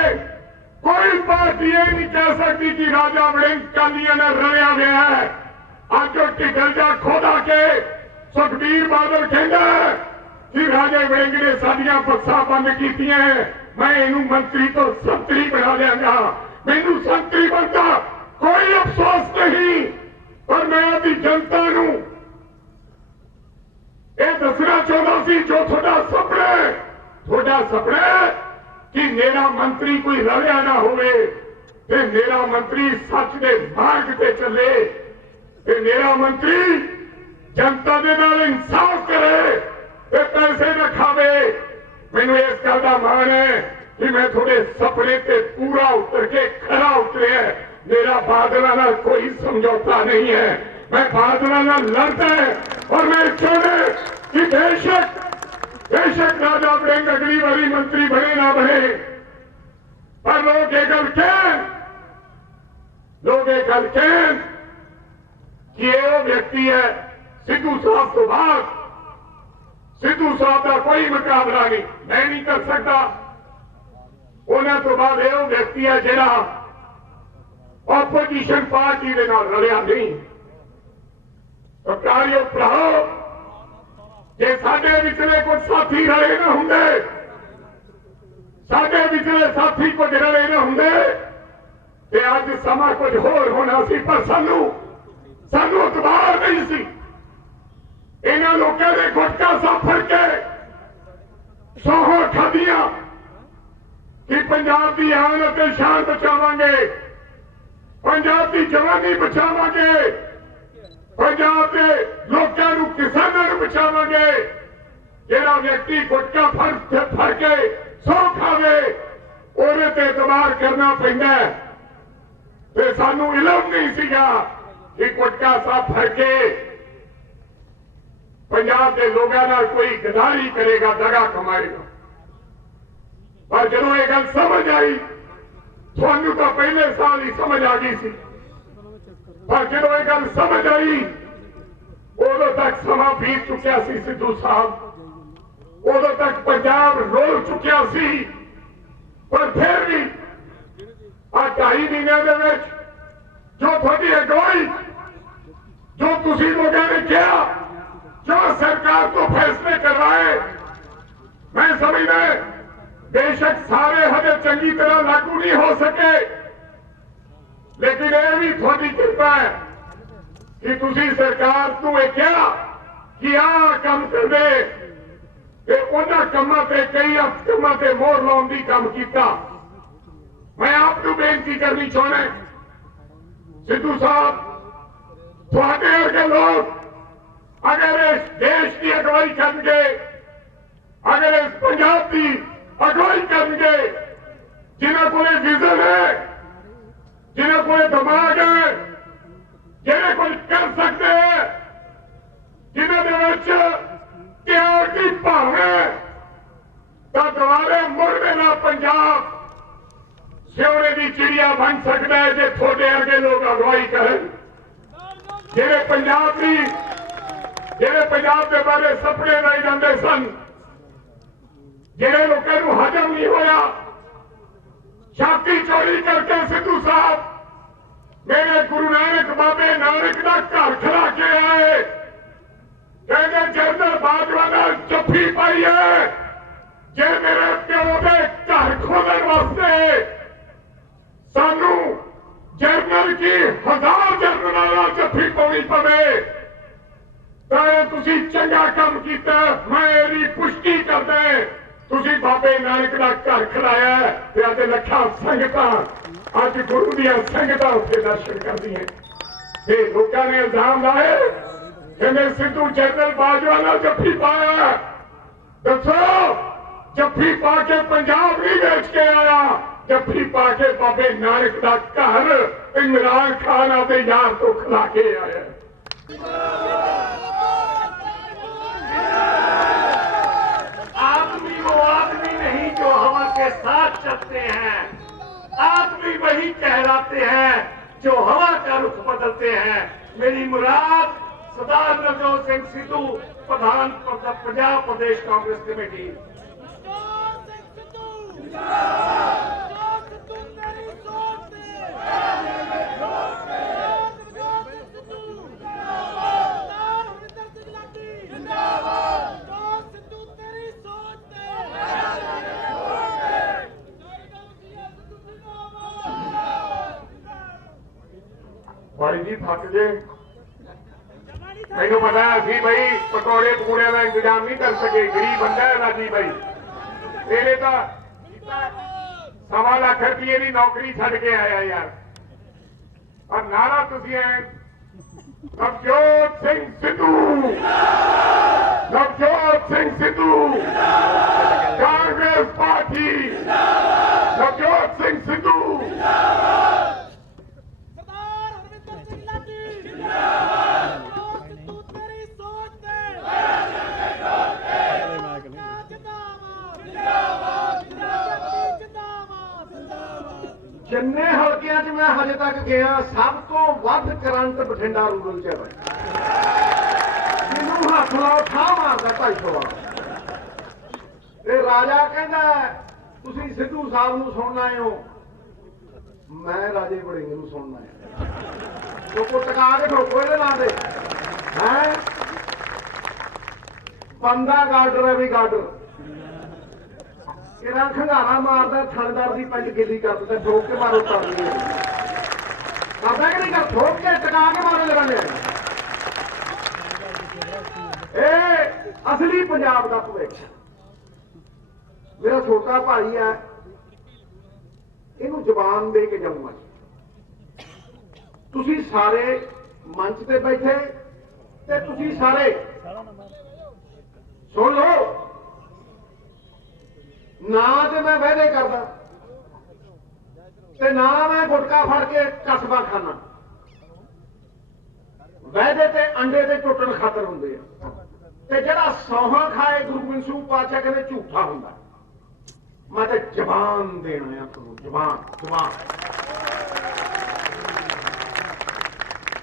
कोई पार्टी ये नहीं कह सकती कि राजा वड़िंग कालियां ने रलिया गया है। अज टिकलजा खोदा के सुखबीर बादल कहता है कि राजा वड़िंग ने साडियां बसा बंद की। मैं इनू मंत्री तो संतरी बना देंगा, मैनू संतरी बनता कोई अफसोस नहीं। पर मैं अपनी जनता नू यह दसना चाहता सी, जो थोड़ा सपना कि मेरा मंत्री कोई रलिया ना होवे, ते मेरा मंत्री सच के मार्ग पे चले, ते मेरा मंत्री जनता दे नाल इंसाफ करे ते पैसे न खावे। मैनू इस गल का मान है कि मैं थोड़े सपने ते पूरा उतर के खरा उतरे है। मेरा बादलों नाल कोई समझौता नहीं है, मैं बादलों नाल लड़ता है। और मैं चाहता कि बेशक राजा वड़िंग अगली बारी मंत्री बने ना बने, पर लोग ये गल कहन कि यह व्यक्ति है सिद्धू साहब तो बाद, सिद्धू साहब का कोई मुकाबला नहीं, मैं नहीं कर सकता। उन्होंने तो बाद यह व्यक्ति है जिहड़ा ऑपोजिशन पार्टी के नाल रलिया नहीं। तो प्यारियो भराओ, जे साडे विचले कुछ साथी रले ना हुंदे, साडे विचले साथी कुछ रले ना हुंदे ते अज समा कुछ होर होना सी। पर सानू अखबार नहीं सी। इन्होंने लोगों ने गुटका सा फड़ के सौहों खादियां कि पंजाब की आन और शान बचावांगे, पंजाब की जवानी बचावांगे, पंजाब के लोगों को किसानों को बचावांगे। जिहड़ा व्यक्ति गुटका फड़ के सौ खावे ਉਹਦੇ ਤੇ ਇਤਬਾਰ करना पैंदा है। ते सानू इलम नहीं सीगा कि गुटका सा फड़ के पंजाब के लोगों नाल कोई गद्दारी करेगा, दगा कमाएगा। पर जो ये गल समझ आई, थानू तो पहले साल ही समझ आ गई सी, पर जो ये गल समझ आई उदों तक समा बीत चुकिया सी। सिद्धू साहब उदों तक पंजाब रोल चुकिया सी। पर फिर भी आज 2.5 महीनों के जो थोड़ी अगुवाई, जो तुसी लोगों ने किया, जो सरकार को फैसले करवाए, मैं समझदा बेशक सारे हजे चंगी तरह लागू नहीं हो सके, लेकिन यह भी थोड़ी कृपा है कि तुसी सरकार को यह कहा कि आ काम कर दे, उन्होंने कामों से कई कामों से मोहर लाने की काम किया। मैं आपको बेनती करनी चाहना, सिद्धू साहब, थोड़े वर्गे लोग अगर इस देश की अगुवाई करेंगे, अगर इस पंजाब की अगुवाई करेंगे, जिन्होंने को विजन है, जिन्होंने को दिमाग है, जिन्हें को पंजाब सोने की चिड़िया बन सकता है जो थोड़े अगे लोग अगवाई करें। जेड़े पंजाब के बारे सपने लाई जाते सन, जेड़े लोगों को हजम नहीं होया, छाती चोरी करके सिद्धू साहब मेरे गुरु नानक बाबे नानक का घर खड़ा के आए, कहते जनरल बाजवा ने जफ्फी पाई है, जे मेरे प्यो के घर खोलने वास्ते सानू जनरल की 1000 जनरल जफ्फी पानी पवे तो तुसी चंगा काम किया। मेरी पुष्टि करते तुसी बाबे नानक का घर खड़ाया ते अज लखा संगतां अज गुरु दियां संगतां उत्थे दर्शन करदियां। ते लोकां ने इल्जाम लाए कहते सिद्धू जनरल बाजवा ने जफ्फी पाया। दसो जफ्फी पा के पंजाब नहीं बेच के आया, जफ्फी पा के बाबे नानक का घर इमरान खान आते यार तो खिला के आया। आदमी वो आदमी नहीं जो हवा के साथ चलते हैं, आदमी वही कहलाते हैं जो हवा का रुख बदलते हैं। मेरी मुराद सरदार नवजोत सिंह सिद्धू, प्रधान पंजाब प्रदेश कांग्रेस कमेटी। भाई जी थक गए, मैनू पता असी भाई पकौड़े पकौड़े का इंतजाम नहीं कर सके, गरीब बंदा है राजी भाई। तेरे तो 1.25 लाख रुपये की नौकरी छड़ के आया यार, और नारा तुसी नवजोत सिंह सिद्धू, नवजोत सिंह सिद्धू, कांग्रेस पार्टी, नवजोत सिंह सिद्धू। जिन्ने हल्कियां च मैं हजे तक गया सब तो वध करंट बठिंडा रूरल च है। जिन्हों हाथ लाओ ठा मारदा 250 वाला। ते राजा कहंदा तुसीं सिद्धू साहब नूं सुणना हो, मैं राजे वड़िंग नूं सुणना है। लोको टका के ठोको इहदे नां ते हैं, बंदा गार्डर है भी गार्डर। ਇਹਦਾ ਖੰਗਾਰਾ ਮਾਰਦਾ ਥਾਣੇਦਾਰ ਦੀ ਪੈਂਟ ਗਿੱਲੀ ਕਰ ਦਿੰਦਾ, ਠੋਕ ਕੇ ਮਾਰੋ ਤਾਂ ਨਹੀਂ ਕਰਦਾ ਕਿ ਨਹੀਂ ਕਰ, ਠੋਕ ਕੇ ਟਕਾ ਕੇ ਮਾਰੇ ਲਗਾਉਂਦੇ। ਇਹ ਅਸਲੀ ਪੰਜਾਬ ਦਾ ਭਵਿੱਖ। ਮੇਰਾ ਛੋਟਾ ਭਾਈ ਹੈ, ਇਹਨੂੰ ਜ਼ਬਾਨ ਦੇ ਕੇ ਜਾਊਂਗਾ। ਤੁਸੀਂ ਸਾਰੇ ਮੰਚ ਤੇ ਬੈਠੇ ਤੇ ਤੁਸੀਂ ਸਾਰੇ ਸੁਣ ਲਓ, ना तो मैं वादे करदा ते ना मैं गुटका फड़ के कसबा खाना। वादे ते अंडे ते टुटन खातर हुंदे आ, ते जिहड़ा सौहा खाए गुरु गोबिंद सिंह पातशाह कहते झूठा हुंदा। मैं ते जबान देना है तुहानूं, जबान जबान।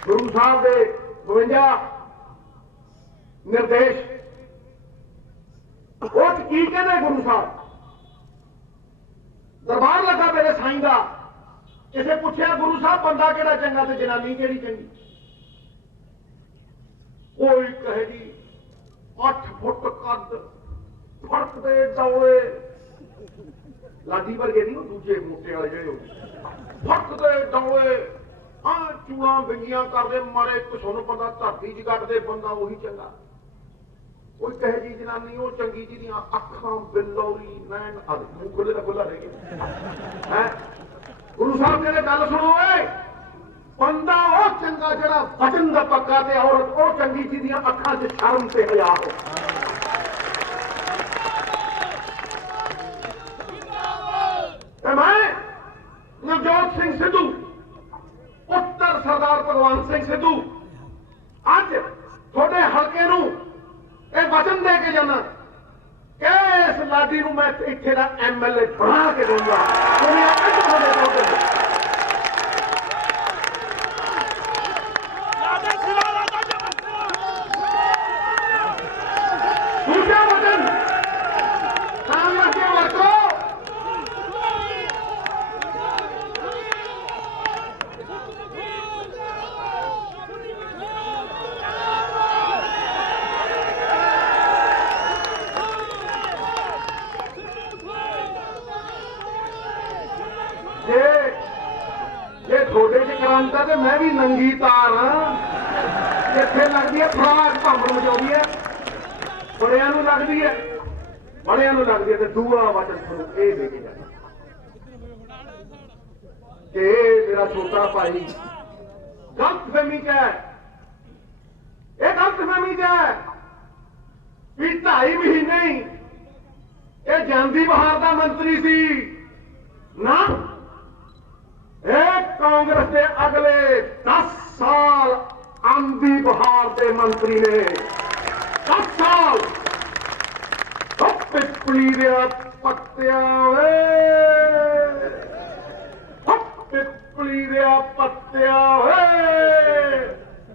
गुरु साहब दे 52 निर्देश वो की कहते गुरु साहब। दरबार लगा मेरे साईं का, किसे पूछा गुरु साहब बंदा केड़ा चंगा ते जनानी केड़ी चंगी? कोई कहे जी 8 फुट कद, फड़कदे डौले, लाडी वर्गे नहीं दूजे मोटे वाले जेड़े फड़कदे डौले, हाँ चूड़ा बिंगियां करदे मारे, तुहानूं पता धरती च कटदे बंदा वही चंगा। कोई कहे जी जनानी वो चंगी जी दियां अखां बिल्लौरी नैन मुंह खुले का खुला रह गया है। गुरु साहब कहते गल सुनो, बंदा वो चंगा जड़ा वजन का पक्का ते औरत वो चंगी जी दियां अखां च शर्म ते हया हो। मैं नवजोत सिंह सिद्धू पुत्र सरदार भगवान सिंह सिद्धू अज थोड़े हल्के नूं वचन दे के जाना कि इस लाडी नूं मैं इत्थे दा MLA बना बना के दूंगा। दुनिया इस बड़े तोड़ दे। दूसरा वचन कांग्रेस के वर्करों जे थोड़े च क्रांता तो मैं भी नंगी तार हाँ जिथे लगती है फराक भंबर मचाती है बड़िया लगती है बड़िया लगती है तो दूआ वचन थोड़ा ये दे के जाना कि मेरा छोटा भाई गलतफहमी क्या है ये गलतफहमी क्या है भी 2.5 महीने ही ये जानती बहार का मंत्री सी ना एक कांग्रेस के अगले 10 साल आंधी बहार के मंत्री ने 10 साल पिपली दे पत्तिया पिपली दे पत्तिया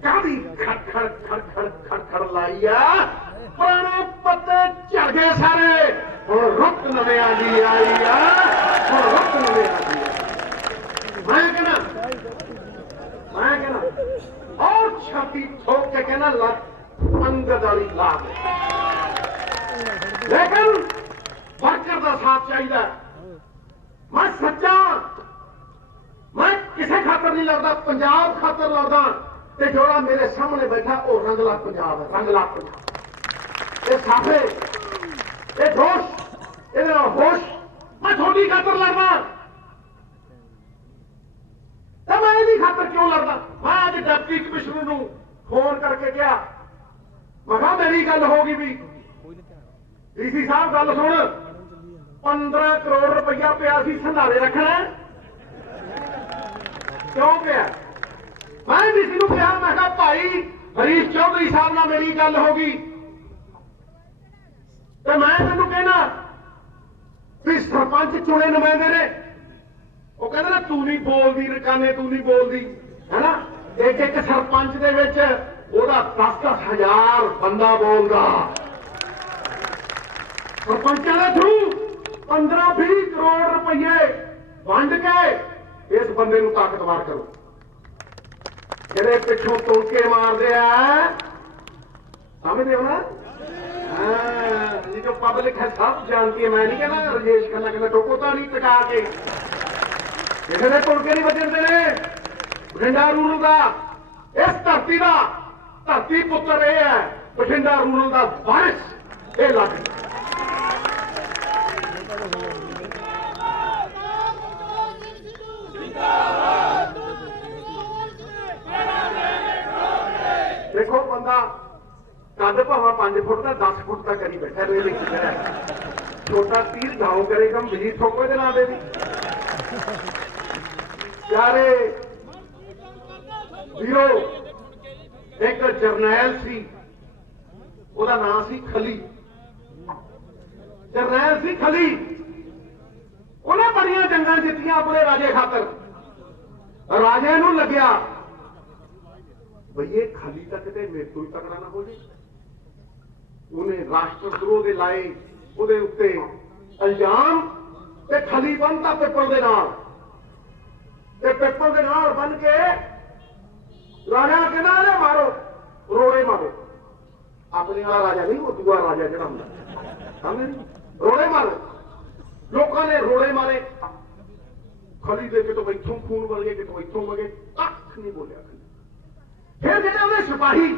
गाड़ी खड़ खड़ लाइया पुराने पत्ते झड़ गए सारे और रुक नवे आजी आई और रुक नवे आजी मैं कहना और छाती ठोक के कहना लत अंगद वाली ला दे लेकिन वर्कर का साथ चाहिए मैं सच्चा मैं किसी खातर नहीं लड़ता पंजाब खातर लड़दा ते जोड़ा मेरे सामने बैठा वो रंगला पंजाब है रंगला पंजाब ये साफे ये जोश ये होश मैं थोड़ी खातर लड़ना तो मैं इहदी खातर क्यों लड़दा मैं अज डिप्टी कमिश्नर नूं फोन करके गया मैं कहा मेरी गल होगी भी डीसी साहब गल सुन 15 करोड़ रुपया पिया सी संधारे रखना क्यों पिया मैं डीसी नूं कहा मैं कहा भाई हरीश चौधरी साहब नाल मेरी गल होगी तो मैं तेनों कहना भी सरपंच चुने नुमाइंदे ने वो कहते ना तू नहीं बोलती रकाने तू नहीं बोलती है ना एक एक सरपंच दे विच ओहदा 10-10 हजार बंदा बोलदा सरपंचां दे थ्रू 15-20 करोड़ रुपये वंड के इस बंदे नूं ताकतवर करो जेड़े पिछों तुलके मारदे आ समझदे हो ना ये जो पब्लिक है सब जानती है मैं नहीं कहना राजेश कहना टोको तो नहीं टका के किसी ने तुड़के नहीं बचते ने बठिंडा रूरल का इस धरती का धरती पुत्र यह है बठिंडा रूरल का वारिस ये लग देखो बंदा कद भावा 5 फुट का 10 फुट का करी बैठा रेल छोटा तीर गाँव करेगा बिजली ठोको ना दे प्यारे वीरो एक जरनैल सी ओदा नाम सी खली जरनैल सी खली उन्हें बड़िया जंगां जित्तियां अपने राजे खातर राजे नूं लग्या भई खली तक ते मेरे तो ही तकड़ा ना हो जाए उन्हें राष्ट्रद्रोह दे लाए उहदे उत्ते इल्जाम ते खली बनता पिपल दे नाल ते पिपल दे नाल बन के राजा कहना अरे मारो रोड़े मारो अपने वाला राजा नहीं वो दूआ राजा जड़ा हुंदा समझे रोड़े मारो लोगों ने रोड़े मारे खली दे के तो इत्थों खून वगे कि तो इत्थों वगे कख नहीं बोलिया फिर जेडे उहदे सिपाही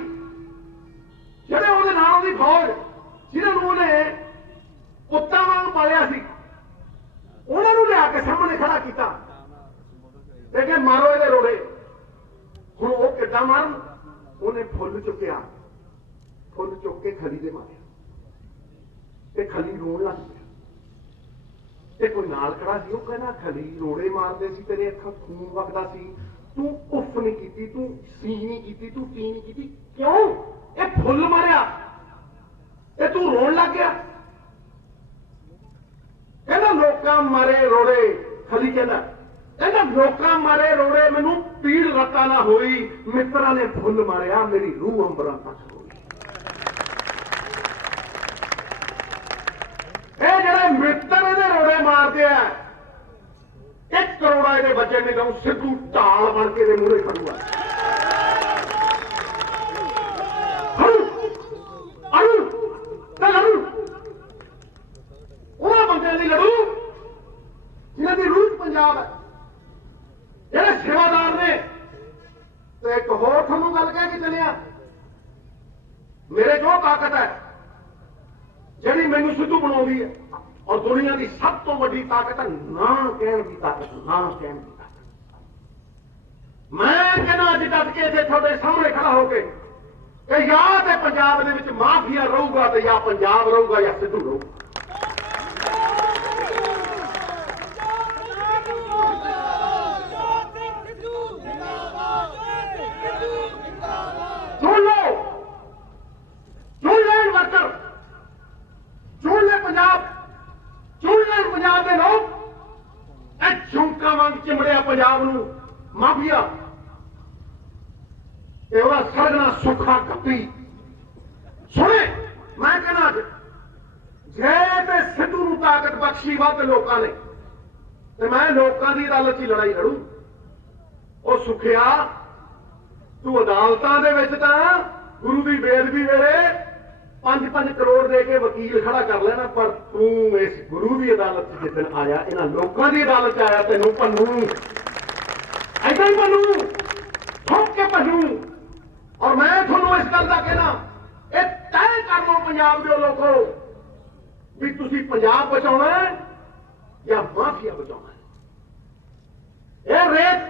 जेडे उहदे नाल दी फौज जिन्होंने उन्हें पुत्तां वांग पालिया सी उन्होंने लिया के सामने खड़ा किया लेकिन मारो ये रोड़े हुण वो किद्दां मारन उन्हें फुल चुकिया फुल चुक के खली दे मारिया ते खली रोण लग पिया ते कोई नाल खड़ा सी वो कहना खली रोड़े मारदे सी तेरे अखां खून वगदा सी तू उफ नहीं की तू सी नहीं की तू टी नहीं की क्यों ये फुल मारिया ये तू रोन लग गया कहना लोग ਲੋਕਾਂ ਮਾਰੇ ਰੋੜੇ ਖਲੀ ਕਹਿੰਦਾ ਲੋਕਾਂ ਮਾਰੇ ਰੋੜੇ ਮੈਨੂੰ ਪੀੜ ਰਤਾ ਨਾ ਹੋਈ ਮਿੱਤਰਾਂ ਨੇ ਫੁੱਲ ਮਾਰਿਆ ਮੇਰੀ ਰੂਹ ਅੰਬਰਾਂ ਤੱਕ ਹੋਈ। ਇਹ ਜਿਹੜੇ ਮਿੱਤਰ ਇਹਦੇ ਰੋੜੇ ਮਾਰਦੇ ਆ 1 ਕਰੋੜਾ ਇਹਦੇ ਬੱਚੇ ਨੇ ਕਹੂੰ ਸਿੱਧੂ ਢਾਲ ਬਣ ਕੇ ਇਹਦੇ ਮੂਹਰੇ ਖੜੂਗਾ। ਉਹਨਾਂ ਬੰਦਿਆਂ ਦੀ ਲੜੂ ਜਿਹਨਾਂ ਦੀ ਰੂਹ ਪੰਜਾਬ ਹੈ, ਜਿਹੜੇ ਸੇਵਾਦਾਰ ਨੇ। ਤੇ ਇੱਕ ਹੋਰ ਤੁਹਾਨੂੰ ਗੱਲ ਕਹਿ ਕੇ ਚੱਲਿਆ, ਮੇਰੇ ਜੋ ਤਾਕਤ ਹੈ ਜਿਹੜੀ ਮੈਨੂੰ ਸਿੱਧੂ ਬਣਾਉਂਦੀ ਹੈ ਔਰ ਦੁਨੀਆ ਦੀ ਸਭ ਤੋਂ ਵੱਡੀ ਤਾਕਤ ਹੈ ਨਾ ਕਹਿਣ ਦੀ ਤਾਕਤ, ਨਾ ਕਹਿਣ ਦੀ ਤਾਕਤ। ਮੈਂ ਕਹਿੰਦਾ ਅੱਜ ਡਟ ਕੇ ਇੱਥੇ ਤੁਹਾਡੇ ਸਾਹਮਣੇ ਖੜਾ ਹੋ ਕੇ ਕਿ ਜਾਂ ਤੇ ਪੰਜਾਬ ਦੇ ਵਿੱਚ ਮਾਫੀਆ ਰਹੂਗਾ ਤੇ ਜਾਂ ਪੰਜਾਬ ਰਹੂਗਾ ਜਾਂ ਸਿੱਧੂ ਰਹੂਗਾ। ਸੁਣ ਲਓ, ਸੁਣ ਲੈਣ ਵਰਕਰ, ਸੁਣ ਲੈ ਪੰਜਾਬ, ਸੁਣ ਲੈਣ ਪੰਜਾਬ ਦੇ ਲੋਕ। ਇਹ ਝੁੰਕਾ ਵਾਂਗ ਚਿੰਬੜਿਆ ਪੰਜਾਬ ਨੂੰ ਮਾਫੀਆ ਤੇ ਉਹਦਾ ਸਰਗਣਾ ਸੁੱਖਾ ਕੱਪੀ ਸੁਣੇ। ਮੈਂ ਕਹਿੰਦਾ ਜੇ ਤੇ ਸਿੱਧੂ ਨੂੰ ਤਾਕਤ ਬਖਸ਼ੀ ਵੱਧ ਲੋਕਾਂ ਨੇ ਤੇ ਮੈਂ ਲੋਕਾਂ ਦੀ ਅਦਾਲਤ 'ਚ ਲੜਾਈ ਲੜੂ। ਉਹ ਸੁਖਿਆ ਤੂੰ ਅਦਾਲਤਾਂ ਦੇ ਵਿੱਚ ਤਾਂ ਗੁਰੂ ਦੀ ਬੇਅਦਬੀ ਵੇਲੇ 5-5 ਕਰੋੜ ਦੇ ਕੇ ਵਕੀਲ ਖੜਾ ਕਰ ਲੈਣਾ, ਪਰ ਤੂੰ ਇਸ ਗੁਰੂ ਦੀ ਅਦਾਲਤ 'ਚ ਜਿੱਦਣ ਆਇਆ, ਇਹਨਾਂ ਲੋਕਾਂ ਦੀ ਅਦਾਲਤ 'ਚ ਆਇਆ, ਤੈਨੂੰ ਭੰਨੂ, ਏਦਾਂ ਹੀ ਭੰਨੂ, ਠੋਕ ਕੇ ਭੰਨੂ। ਔਰ ਮੈਂ ਤੁਹਾਨੂੰ ਇਸ ਗੱਲ ਦਾ ਕਹਿਣਾ, ਇਹ ਤੈਅ ਕਰ ਲਓ ਪੰਜਾਬ ਦੇ ਲੋਕੋ ਵੀ ਤੁਸੀਂ ਪੰਜਾਬ ਬਚਾਉਣਾ ਹੈ ਜਾਂ ਮਾਫੀਆ ਬਚਾਉਣਾ ਹੈ। ਇਹ ਰੇਤ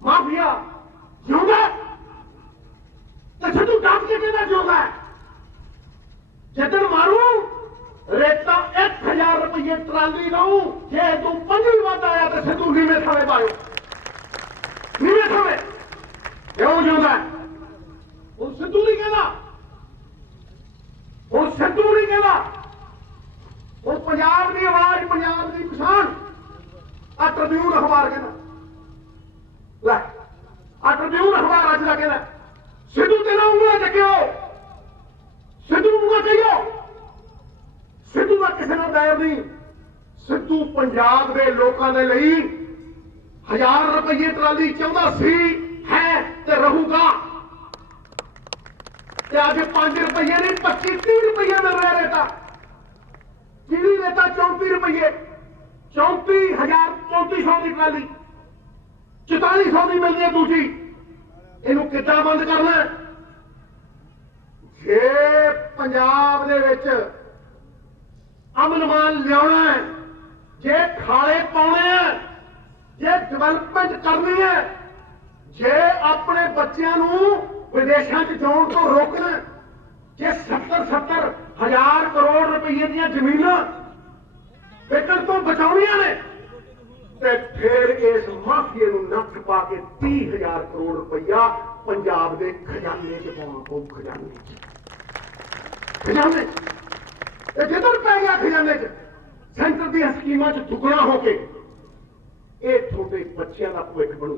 ਮਾਫੀਆ ਜਿਉਂਦਾ ਤੇ ਸਿੱਧੂ ਡੱਬ ਕੇ ਕਹਿੰਦਾ ਜਿਉਂਦਾ। ਜਦੋਂ ਮਾਰੂ ਰੇਤਾ 1000 ਰੁਪਏ ਟਰਾਲੀ ਲਾਉ, ਜੇ ਤੂੰ 5 ਵੱਧ ਆਇਆ ਤੇ ਸਿੱਧੂ ਨੀਵੇਂ ਥਾਵੇਂ ਪਾਇਓ, ਨੀਵੇਂ ਥਾਵੇਂ ਕਿਉਂ ਜਿਉਂਦਾ। ਹੁਣ ਸਿੱਧੂ ਨਹੀਂ ਕਹਿੰਦਾ, ਹੁਣ ਸਿੱਧੂ ਨਹੀਂ ਕਹਿੰਦਾ, ਹੁਣ ਪੰਜਾਬ ਦੀ ਆਵਾਜ਼, ਪੰਜਾਬ ਦੀ ਪਛਾਣ ਆ ਟ੍ਰਿਬਿਊਨ ਅਖਬਾਰ ਕਹਿੰਦਾ। ਲੈ ਆ ਟ੍ਰਿਬਿਊਨ ਅਖਬਾਰ ਅੱਜ ਦਾ ਕਹਿੰਦਾ ਸਿੱਧੂ ਤੇ ਨਾ ਉਂਗਲਾਂ ਚੱਕਿਓ, ਸਿੱਧੂ ਨੂੰ ਕਹੀਓ, ਸਿੱਧੂ ਦਾ ਕਿਸੇ ਨਾਲ ਦਾਇਰ ਨਹੀਂ। ਸਿੱਧੂ ਪੰਜਾਬ ਦੇ ਲੋਕਾਂ ਦੇ ਲਈ 1000 ਰੁਪਏ ਟਰਾਲੀ ਚਾਹੁੰਦਾ ਸੀ, ਹੈ ਤੇ ਰਹੂਗਾ। ਤੇ ਅੱਜ 5 ਰੁਪਏ ਨਹੀਂ 25-30 ਰੁਪਏ ਮਿਲ ਰਿਹਾ ਰੇਤਾ। ਕਿਹੜੀ ਰੇਤਾ 34 ਰੁਪਏ, 34,000 ਦੀ ਟਰਾਲੀ, 4400 ਦੀ ਮਿਲਦੀ ਹੈ ਦੂਜੀ। ਇਹਨੂੰ ਕਿੱਦਾਂ ਬੰਦ ਕਰਨਾ? ਜੇ ਪੰਜਾਬ ਦੇ ਵਿੱਚ ਅਮਨ-ਮਾਨ ਲਿਆਉਣਾ ਹੈ, ਜੇ ਖਾਲੇ ਪਾਉਣੇ ਹੈ, ਜੇ ਡਿਵੈਲਪਮੈਂਟ ਕਰਨੀ ਹੈ, ਜੇ ਆਪਣੇ ਬੱਚਿਆਂ ਨੂੰ ਵਿਦੇਸ਼ਾਂ 'ਚ ਜਾਣ ਤੋਂ ਰੋਕਣਾ, ਜੇ 70,000 ਕਰੋੜ ਰੁਪਏ ਦੀਆਂ ਜ਼ਮੀਨਾਂ ਵਿਕਣ ਤੋਂ ਬਚਾਉਣੀਆਂ ਨੇ, ਤੇ ਫਿਰ ਇਸ ਮਾਫੀਏ ਨੂੰ ਨੱਥ ਪਾ ਕੇ 30,000 ਕਰੋੜ ਰੁਪਇਆ ਪੰਜਾਬ ਦੇ ਖਜ਼ਾਨੇ 'ਚ ਪਾਉਣਾ ਪਊ। ਖਜ਼ਾਨੇ 'ਚ ਤੇ ਜਿੱਧਰ ਪੈ ਗਿਆ ਖਜ਼ਾਨੇ 'ਚ, ਸੈਂਟਰ ਦੀਆਂ ਸਕੀਮਾਂ 'ਚ ਦੁੱਗਣਾ ਹੋ ਕੇ ਇਹ ਤੁਹਾਡੇ ਬੱਚਿਆਂ ਦਾ ਭਵਿੱਖ ਬਣੂ,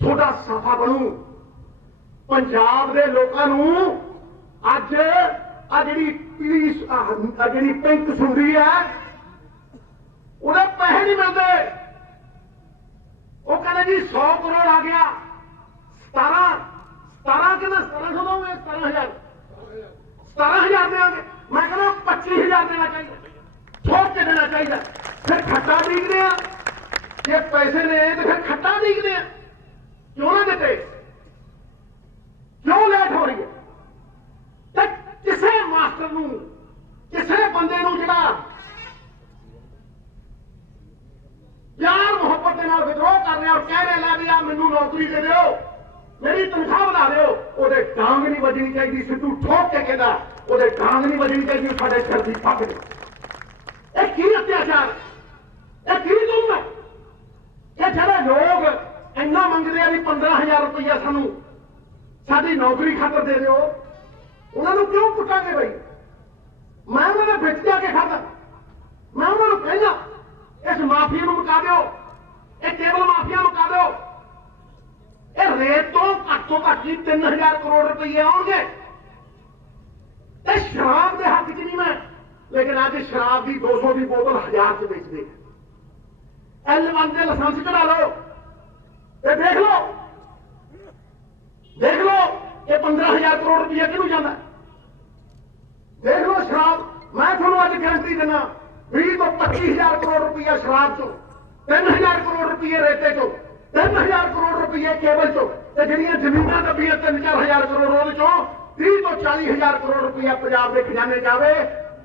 ਤੁਹਾਡਾ ਸਾਫਾ ਬਣੂ। ਪੰਜਾਬ ਦੇ ਲੋਕਾਂ ਨੂੰ ਅੱਜ ਆ ਜਿਹੜੀ ਪਿੰਕ ਸੁਣਦੀ ਹੈ, ਉਹਦੇ ਪੈਸੇ ਨਹੀਂ ਮਿਲਦੇ। ਉਹ ਕਹਿੰਦੇ ਜੀ 100 ਕਰੋੜ ਆ ਗਿਆ, 17 ਕਹਿੰਦਾ 1700 ਦੋਗੇ, 17,000 ਦੇਵਾਂਗੇ। ਮੈਂ ਕਹਿੰਦਾ 25,000 ਦੇਣਾ ਚਾਹੀਦਾ, ਠੋਕ ਕੇ ਦੇਣਾ ਚਾਹੀਦਾ। ਫਿਰ ਖੱਟਾ ਡੀਕਦੇ ਆ, ਜੇ ਪੈਸੇ ਨੇ ਤੇ ਫਿਰ ਖੱਟਾ ਡੀਕਦੇ ਆ। ਕਿਉਂ ਨਾ ਦਿੱਤੇ, ਕਿਉਂ ਲੇਟ ਹੋ ਰਹੀ ਹੈ? ਤੇ ਕਿਸੇ ਮਾਸਟਰ ਨੂੰ, ਕਿਸੇ ਬੰਦੇ ਨੂੰ ਜਿਹੜਾ ਪਿਆਰ ਮੁਹੱਬਤ ਦੇ ਨਾਲ ਵਿਦਰੋਹ ਕਰ ਰਿਹਾ ਔਰ ਕਹਿ ਰਿਹਾ ਲੈ ਵੀ ਆ ਮੈਨੂੰ ਨੌਕਰੀ ਦੇ ਦਿਓ, ਮੇਰੀ ਤਨਖਾਹ ਵਧਾ ਦਿਓ, ਉਹਦੇ ਡਾਂਗ ਨਹੀਂ ਵੱਜਣੀ ਚਾਹੀਦੀ। ਸਿੱਧੂ ਠੋਕ ਕੇ ਕਹਿੰਦਾ ਉਹਦੇ ਡਾਂਗ ਨਹੀਂ ਵੱਜਣੀ ਚਾਹੀਦੀ, ਸਾਡੇ ਸਿਰ ਦੀ ਪੱਗ ਦੇ। ਇਹ ਕੀ ਅਤਿਆਚਾਰ, ਇਹ ਕੀ ਜ਼ੁਲਮ ਹੈ? ਇਹ ਜਿਹੜੇ ਲੋਕ ਇੰਨਾ ਮੰਗਦੇ ਆ ਵੀ 15,000 ਰੁਪਇਆ ਸਾਨੂੰ ਸਾਡੀ ਨੌਕਰੀ ਖਾਤਰ ਦੇ ਦਿਓ, ਉਹਨਾਂ ਨੂੰ ਕਿਉਂ ਪੁੱਟਾਂਗੇ ਬਈ? ਮੈਂ ਉਹਨਾਂ ਦੇ ਵਿੱਚ ਜਾ ਕੇ ਖਾਦਾ, मैं उन्होंने कहना इस माफिया को मुका दो, ये केबल माफिया मुका दो। ये रेत तो घट ही 3000 करोड़ रुपये आउणगे। शराब के हक च नहीं मैं, लेकिन अज शराब की 200 की बोतल 1000 च बेचते। L1 के लाइसेंस करा लो, ये देख लो ये 15000 करोड़ रुपया किनू जाता। देख लो शराब, मैं थोड़ा अज गारंटी देना 20 तो 25000 करोड़ रुपया शराब चो, 3000 करोड़ रुपये रेते चो, 3000 करोड़ रुपये केबल चो, ਜਿਹੜੀਆਂ ਜ਼ਮੀਨਾਂ ਦੱਬੀਆਂ 3-4000 ਕਰੋੜ ਉਹਦੇ ਚੋਂ 30 ਤੋਂ 40000 ਕਰੋੜ ਰੁਪਇਆ ਪੰਜਾਬ ਦੇ ਖਜ਼ਾਨੇ ਜਾਵੇ।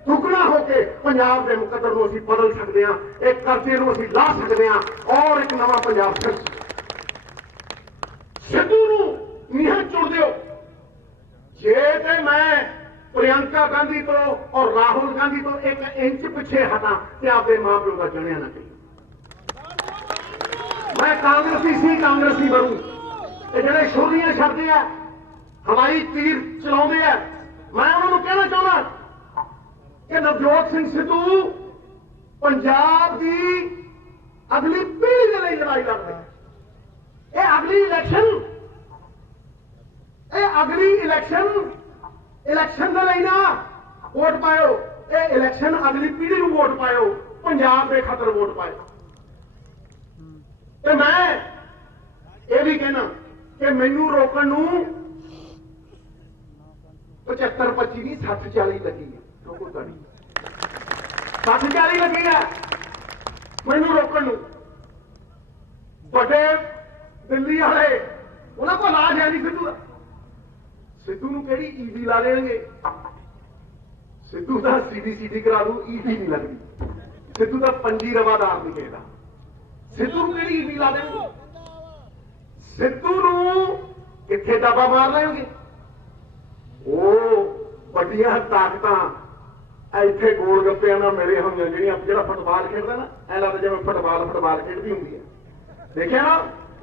ਦੁੱਗਣਾ ਹੋ ਕੇ ਪੰਜਾਬ ਦੇ ਮੁਕੱਦਰ ਨੂੰ ਅਸੀਂ ਬਦਲ ਸਕਦੇ ਹਾਂ, ਇੱਕ ਕਰਜ਼ੇ ਨੂੰ ਅਸੀਂ ਲਾ ਸਕਦੇ ਹਾਂ ਔਰ ਇੱਕ ਨਵਾਂ ਪੰਜਾਬ ਫਿਰ ਸਿੱਧੂ ਨੂੰ ਨੀਹਾਂ ਚੁਣ ਦਿਓ। ਜੇ ਤੇ ਮੈਂ ਪ੍ਰਿयंका गांधी तो और राहुल गांधी तो 1 इंच पिछे हटा कि आपके मां प्यो का जनिया ना कही। मैं कांग्रेसी बनू। ਜਿਹੜੇ ਛੁਰੀਆਂ ਛੱਡਦੇ ਆ, ਹਵਾਈ ਤੀਰ ਚਲਾਉਂਦੇ ਆ, ਮੈਂ ਉਹਨਾਂ ਨੂੰ ਕਹਿਣਾ ਚਾਹੁੰਦਾ ਕਿ ਨਵਜੋਤ ਸਿੰਘ ਸਿੱਧੂ ਪੰਜਾਬ ਦੀ ਅਗਲੀ ਪੀੜ੍ਹੀ ਦੇ ਲਈ ਲੜਾਈ ਲੜਦੇ। ਇਹ ਅਗਲੀ ਇਲੈਕਸ਼ਨ ਦੇ ਲਈ ਨਾ ਵੋਟ ਪਾਇਓ, ਇਹ ਇਲੈਕਸ਼ਨ ਅਗਲੀ ਪੀੜ੍ਹੀ ਨੂੰ ਵੋਟ ਪਾਇਓ, ਪੰਜਾਬ ਦੇ ਖਾਤਰ ਵੋਟ ਪਾਇਓ। ਤੇ ਮੈਂ ਇਹ ਵੀ ਕਹਿਣਾ कि मैनू रोकण नूं 75-25 नहीं 60-40 लगी है। रोको ताड़ी 60-40 लगी है मैनू रोकण नूं। बड़े दिल्ली वाले उन्होंने को लाज है नहीं सिद्धू का। सिद्धू नूं किहड़ी ईडी ला देंगे? सिद्धू का सीडी करा दूं, ईडी नहीं लगती। सिद्धू का पंजी रवादार नहीं कहता। सिद्धू नूं किहड़ी ईडी ला देंगे? सिद्धू नूं किथे दबा मार लेंगे? वड्डियां ताकतां इत्थे गोल गप्पियां नाल मिले होईयां जिहड़ा फुटबाल खेडदा ना, ऐ लगदा जिवें फुटबाल खेडदी हुंदी है। देखिया ना,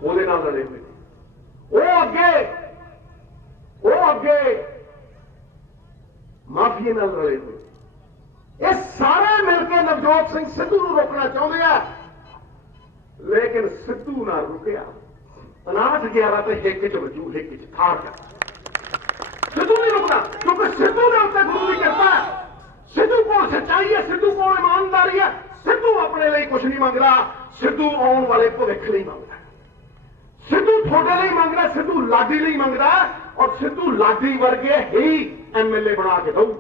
ओहदे नाल लड़े हुए वो अगे माफिया नाल लड़े हुए। ये सारे मिलकर नवजोत सिंह सिद्धू नूं रोकना चाहुंदे आ, लेकिन सिद्धू ना रुकिया। 59-11 ਤੇ ਹਿੱਕ ਚ ਵਜੂ, ਹਿੱਕ ਚ ਖਾਰ ਕਰ। ਸਿੱਧੂ ਨਹੀਂ ਰੁਕਦਾ ਕਿਉਂਕਿ ਸਿੱਧੂ ਦੇ ਉੱਤੇ ਗੁਰੂ ਦੀ ਕਿਰਪਾ ਹੈ। ਸਿੱਧੂ ਕੋਲ ਸੱਚਾਈ ਹੈ, ਸਿੱਧੂ ਕੋਲ ਇਮਾਨਦਾਰੀ ਹੈ। ਸਿੱਧੂ ਆਪਣੇ ਲਈ ਕੁਝ ਨਹੀਂ ਮੰਗਦਾ, ਸਿੱਧੂ ਆਉਣ ਵਾਲੇ ਭਵਿੱਖ ਲਈ ਮੰਗਦਾ। ਸਿੱਧੂ ਤੁਹਾਡੇ ਲਈ ਮੰਗਦਾ, ਸਿੱਧੂ ਲਾਡੀ ਲਈ ਮੰਗਦਾ ਔਰ ਸਿੱਧੂ ਲਾਡੀ ਵਰਗੇ ਹੀ ਐਮਐਲਏ ਬਣਾ ਕੇ ਦਊ।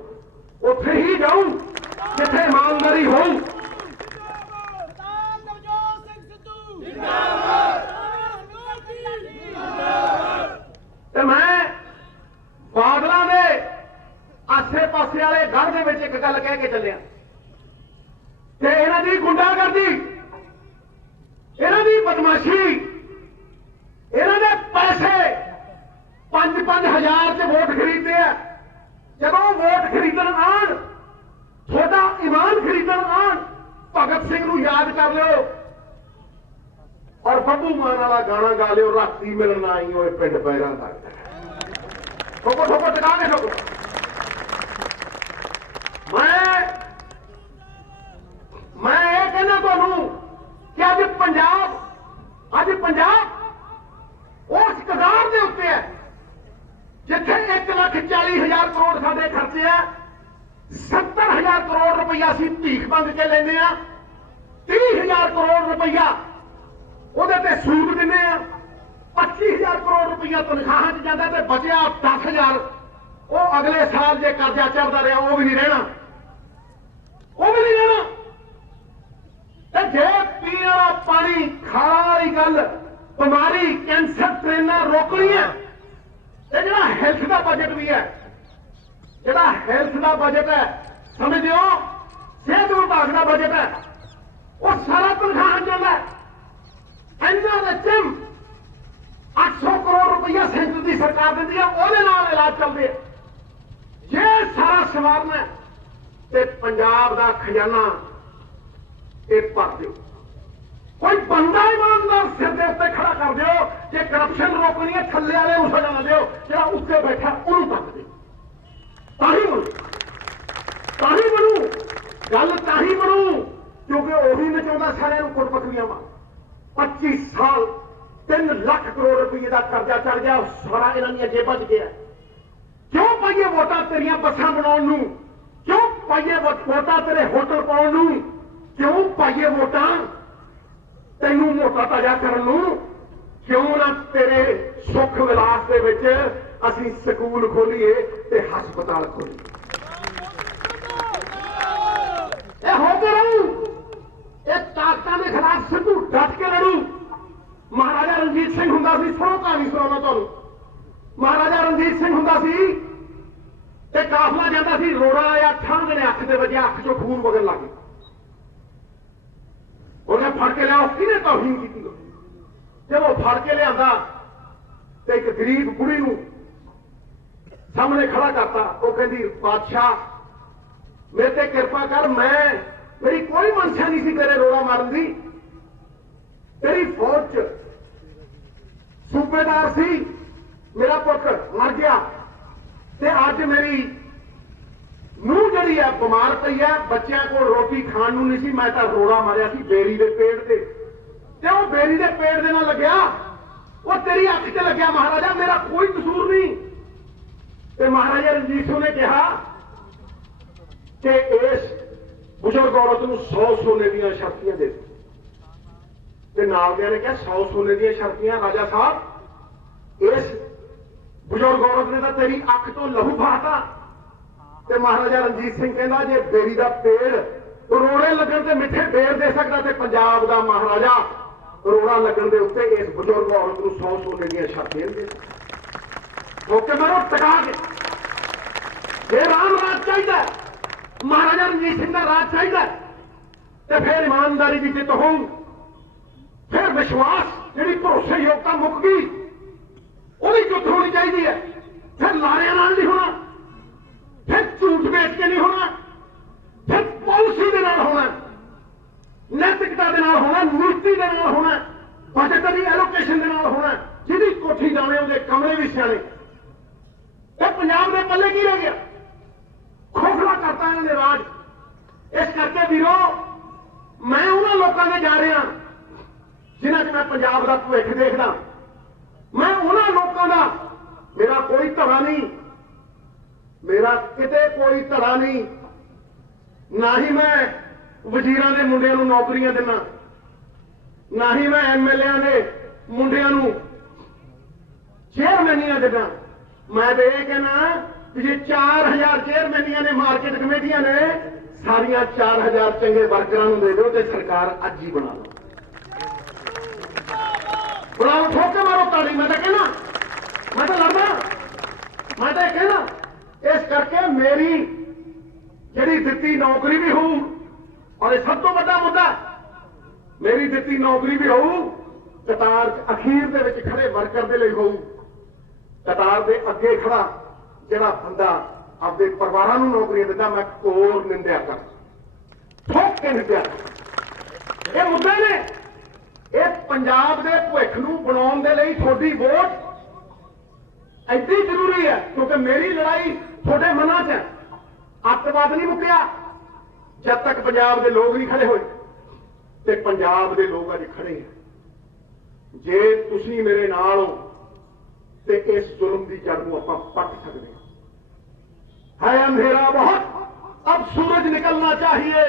ਉੱਥੇ ਹੀ ਜਾਊ ਜਿੱਥੇ ਇਮਾਨਦਾਰੀ ਹੋਊ। मैं बादलों के आसे पासे वाले गढ़ के एक गल कह के चलिया कि इन्हां दी गुंडागर्दी, इन्हां दी बदमाशी, इन्हां दे पैसे 5-5 हज़ार च वोट खरीदते हैं। जदों वोट खरीदण आण, थोड़ा ईमान खरीदण आण, भगत सिंह नूं याद कर लियो और बब्बू मान वाला गाना गा लियो, राती मिलना आई होए पिंड पैरां तक। ठोको ठोको टिका के ठोको। मैं ये कहना तुहानूं कि अज पंजाब उस कगार दे उत्ते है जिथे 1,40,000 करोड़ साडे खर्चे है। 70,000 करोड़ रुपया असीं भीख मंग के लैंदे आ, 30,000 करोड़ रुपया ਉਹਦੇ ਤੇ ਸੂਦ ਦਿੰਦੇ ਆ। 25,000 ਕਰੋੜ ਰੁਪਈਆ ਤਨਖਾਹਾਂ 'ਚ ਜਾਂਦਾ ਤੇ ਬਚਿਆ 10,000 ਉਹ ਅਗਲੇ ਸਾਲ ਜੇ ਕਰਜ਼ਾ ਚੜਦਾ ਰਿਹਾ ਉਹ ਵੀ ਨਹੀਂ ਰਹਿਣਾ। ਤੇ ਜੇ ਪੀਣ ਵਾਲਾ ਪਾਣੀ, ਖਾਣਾ ਵਾਲੀ ਗੱਲ, ਬਿਮਾਰੀ, ਕੈਂਸਰ, ਟ੍ਰੇਨਾਂ ਰੋਕਣੀਆਂ ਤੇ ਜਿਹੜਾ ਹੈਲਥ ਦਾ ਬਜਟ ਵੀ ਹੈ, ਜਿਹੜਾ ਹੈਲਥ ਦਾ ਬਜਟ ਹੈ ਸਮਝਦੇ ਹੋ, ਸਿਹਤ ਵਿਭਾਗ ਦਾ ਬਜਟ ਹੈ, ਉਹ ਸਾਰਾ ਤਨਖਾਹਾਂ 'ਚ ਜਾਂਦਾ। ਇਹਨਾਂ ਦੇ ਚਿਮ 800 ਕਰੋੜ ਰੁਪਇਆ ਸੈਂਟਰ ਦੀ ਸਰਕਾਰ ਦਿੰਦੀ ਹੈ, ਉਹਦੇ ਨਾਲ ਇਲਾਜ ਚੱਲਦੇ ਆ। ਜੇ ਸਾਰਾ ਸਵਾਰਨਾ ਤੇ ਪੰਜਾਬ ਦਾ ਖਜ਼ਾਨਾ ਇਹ ਭਰ ਦਿਓ। ਕੋਈ ਬੰਦਾ ਇਮਾਨਦਾਰ ਸਿਰ ਦੇ ਉੱਤੇ ਖੜਾ ਕਰ ਦਿਓ। ਜੇ ਕਰਪਸ਼ਨ ਰੋਕਣੀ ਹੈ, ਥੱਲੇ ਵਾਲੇ ਨੂੰ ਸਜ਼ਾ ਦਿਓ, ਜਿਹੜਾ ਉੱਤੇ ਬੈਠਾ ਉਹਨੂੰ ਤੱਕ ਦਿਓ। ਤਾਂ ਹੀ ਬਣੂ ਗੱਲ, ਤਾਂ ਹੀ ਬਣੂ क्योंकि ਉਹੀ ਨਚਾਉਂਦਾ ਸਾਰਿਆਂ ਨੂੰ ਕੋਟਪਕਵੀਆਂ ਵਾ 25 ਸਾਲ 3 ਲੱਖ ਕਰੋੜ ਰੁਪਏ ਦਾ ਕਰਜ਼ਾ ਚੜ ਗਿਆ ਸਾਰਾ ਇਹਨਾਂ ਦੀਆਂ ਜੇਬਾਂ 'ਚ ਗਿਆ क्यों पाइए वोटा तेरिया बसा बनाने क्यों पाइए वोटा तेरे होटल पाने क्यों पाइए वोटा तेनू मोटा ताजा करने क्यों ना तेरे सुख विलास दे विच असीं स्कूल खोलीए ते हस्पताल खोलीए होते रहूं ये ताकतां दे खिलाफ सिद्धू डट के लड़ू महाराजा रणजीत सिंह हुंदा सी सुनो कहानी सुनाउणा तुहानूं महाराजा रणजीत सिंह हुंदा सी ते काफला जांदा सी रोड़ा आया ठंड ने अख दे वजे अख चों खून वगन लग गया उन्हें फड़ के लिया किहने तौहीन कीती जब वो फड़ के लियांदा ते एक गरीब कुड़ी नूं सामने खड़ा करता वो कहंदी बादशाह मेरे ते किरपा कर मैं मेरी कोई मनसा नहीं सी तेरे रोड़ा मारन दी तेरी फौज च सूबेदार सी मेरा पुत्र मर गया ते अज मेरी नूह जिहड़ी है बीमार पई है बच्चों को रोटी खाण नूं नहीं सी मैं तां रोड़ा मारिया सी बेरी दे पेड़ ते वो बेरी दे पेड़ दे नाल लग्या वो तेरी अख ते लग्या महाराजा मेरा कोई कसूर नहीं ते महाराजा रणजीत सिंह ने कहा कि इस बुजुर्ग औरत नूं 100 सोने दीयां शर्तियां दे ते नाल दियां ने कहा 100 सोने दीयां शर्तियां राजा साहब इस बुजुर्ग औरत ने तो तेरी अख तो लहू बहाता ते महाराजा रणजीत सिंह कहंदा जे बेरी दा पेड़ रोड़े लगन ते मिठे बेर दे सकदा ते पंजाब दा महाराजा रोड़ा लगन दे उत्ते इस बुजुर्ग औरत नूं 100 सोने दीयां शर्तियां दे ओके मारो टका के जे राम राज चाहिए महाराजा रणजीत सिंह दा राज चाहिए ते फिर ईमानदारी दी जित होऊ फिर विश्वास जिहड़ी भरोसे योग्यता मुक गई ਉਹਦੀ ਜੁੱਤ ਹੋਣੀ ਚਾਹੀਦੀ ਹੈ ਫਿਰ ਲਾਰਿਆਂ ਨਾਲ ਨਹੀਂ ਹੋਣਾ ਫਿਰ ਝੂਠ ਵੇਚ ਕੇ ਨਹੀਂ ਹੋਣਾ ਫਿਰ ਪਾਲਿਸੀ ਦੇ ਨਾਲ ਹੋਣਾ ਨੈਤਿਕਤਾ ਦੇ ਨਾਲ ਹੋਣਾ ਨੀਤੀ ਦੇ ਨਾਲ ਹੋਣਾ ਬਜਟ ਦੀ ਐਲੋਕੇਸ਼ਨ ਦੇ ਨਾਲ ਹੋਣਾ ਜਿਹਦੀ ਕੋਠੀ ਜਾਣੇ ਉਹਦੇ ਕਮਰੇ ਵੀ ਸਿਆਣੇ ਇਹ ਪੰਜਾਬ ਦੇ ਪੱਲੇ ਕੀ ਰਹਿ ਗਿਆ ਖੋਖਲਾ ਕਰਤਾ ਇਹਨਾਂ ਨੇ ਰਾਜ ਇਸ ਕਰਕੇ ਵੀਰੋ ਮੈਂ ਉਹਨਾਂ ਲੋਕਾਂ ਦੇ ਜਾ ਰਿਹਾ ਜਿਨ੍ਹਾਂ 'ਚ ਮੈਂ ਪੰਜਾਬ ਦਾ ਭਵਿੱਖ ਦੇਖਦਾ मैं उन्होंने लोगों का मेरा कोई धड़ा नहीं मेरा किते कोई धड़ा नहीं ना ही मैं वजीरां दे मुंडियां नूं नौकरियां देना ना ही मैं MLA दे मुंडियां नूं चेयरमैनियां देना मैं तो यह कहना कि जे 4000 चेयरमैनियां ने मार्केट कमेटियां ने सारियां 4000 चंगे वर्करां नूं दे दो ते सरकार अज ही बना लो बुलाओ ठोके मारो ताड़ी मैं तो कहना मैं तो लड़ना मैं तो कहना इस करके मेरी जिहड़ी दित्ती नौकरी भी होऊ और सब तो बड़ा मुद्दा मेरी दित्ती नौकरी भी होऊ कतार अखीर दे विच खड़े वर्कर दे लई होऊ कतार दे अगे खड़ा जिहड़ा बंदा अपने परिवारां नूं नौकरी दिंदा मैं कोर निंदिया कर ठोक के निंदिया ये मुद्दे ने इस पंजाब के भविख नूं बनाउण दे लई तुहाडी वोट एडी जरूरी है क्योंकि मेरी लड़ाई तुहाडे मनां च है अतवाद नहीं मुक्या जब तक पंजाब के लोग नहीं खड़े होए ते पंजाब के लोग अज खड़े हैं जे तुसीं मेरे नाल हो ते इस जुल्म की जड़ नूं आपां पट सकदे है अंधेरा बहुत अब सूरज निकलना चाहिए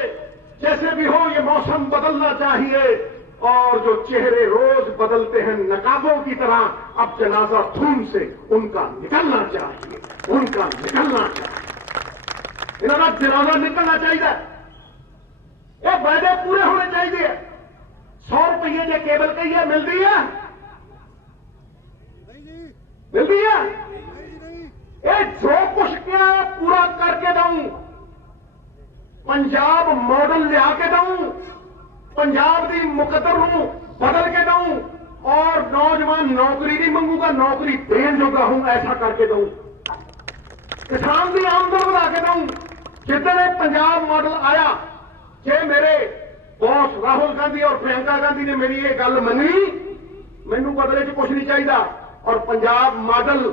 जैसे भी हो ये मौसम बदलना चाहिए और जो चेहरे रोज बदलते हैं नकाबों की तरह अब जनाजा धूम से उनका निकलना चाहिए उनका निकलना चाहिए इन्होंने जनाजा निकलना चाहिए ये वायदे पूरे होने चाहिए 100 रुपये जो केबल कही है मिलती है मिलती है ये जो कुछ क्या पूरा करके दूं पंजाब मॉडल लिया के दूं पंजाब की मुकद्दर नूं बदल के दूं और नौजवान नौकरी नहीं मंगूगा नौकरी देने जोगा हूं ऐसा करके दूं किसान की आमदन बढ़ा के दूं जितने पंजाब मॉडल आया जे मेरे बॉस राहुल गांधी और प्रियंका गांधी ने मेरी ये गल मनी मैनू बदले च कुछ नहीं चाहिए और पंजाब मॉडल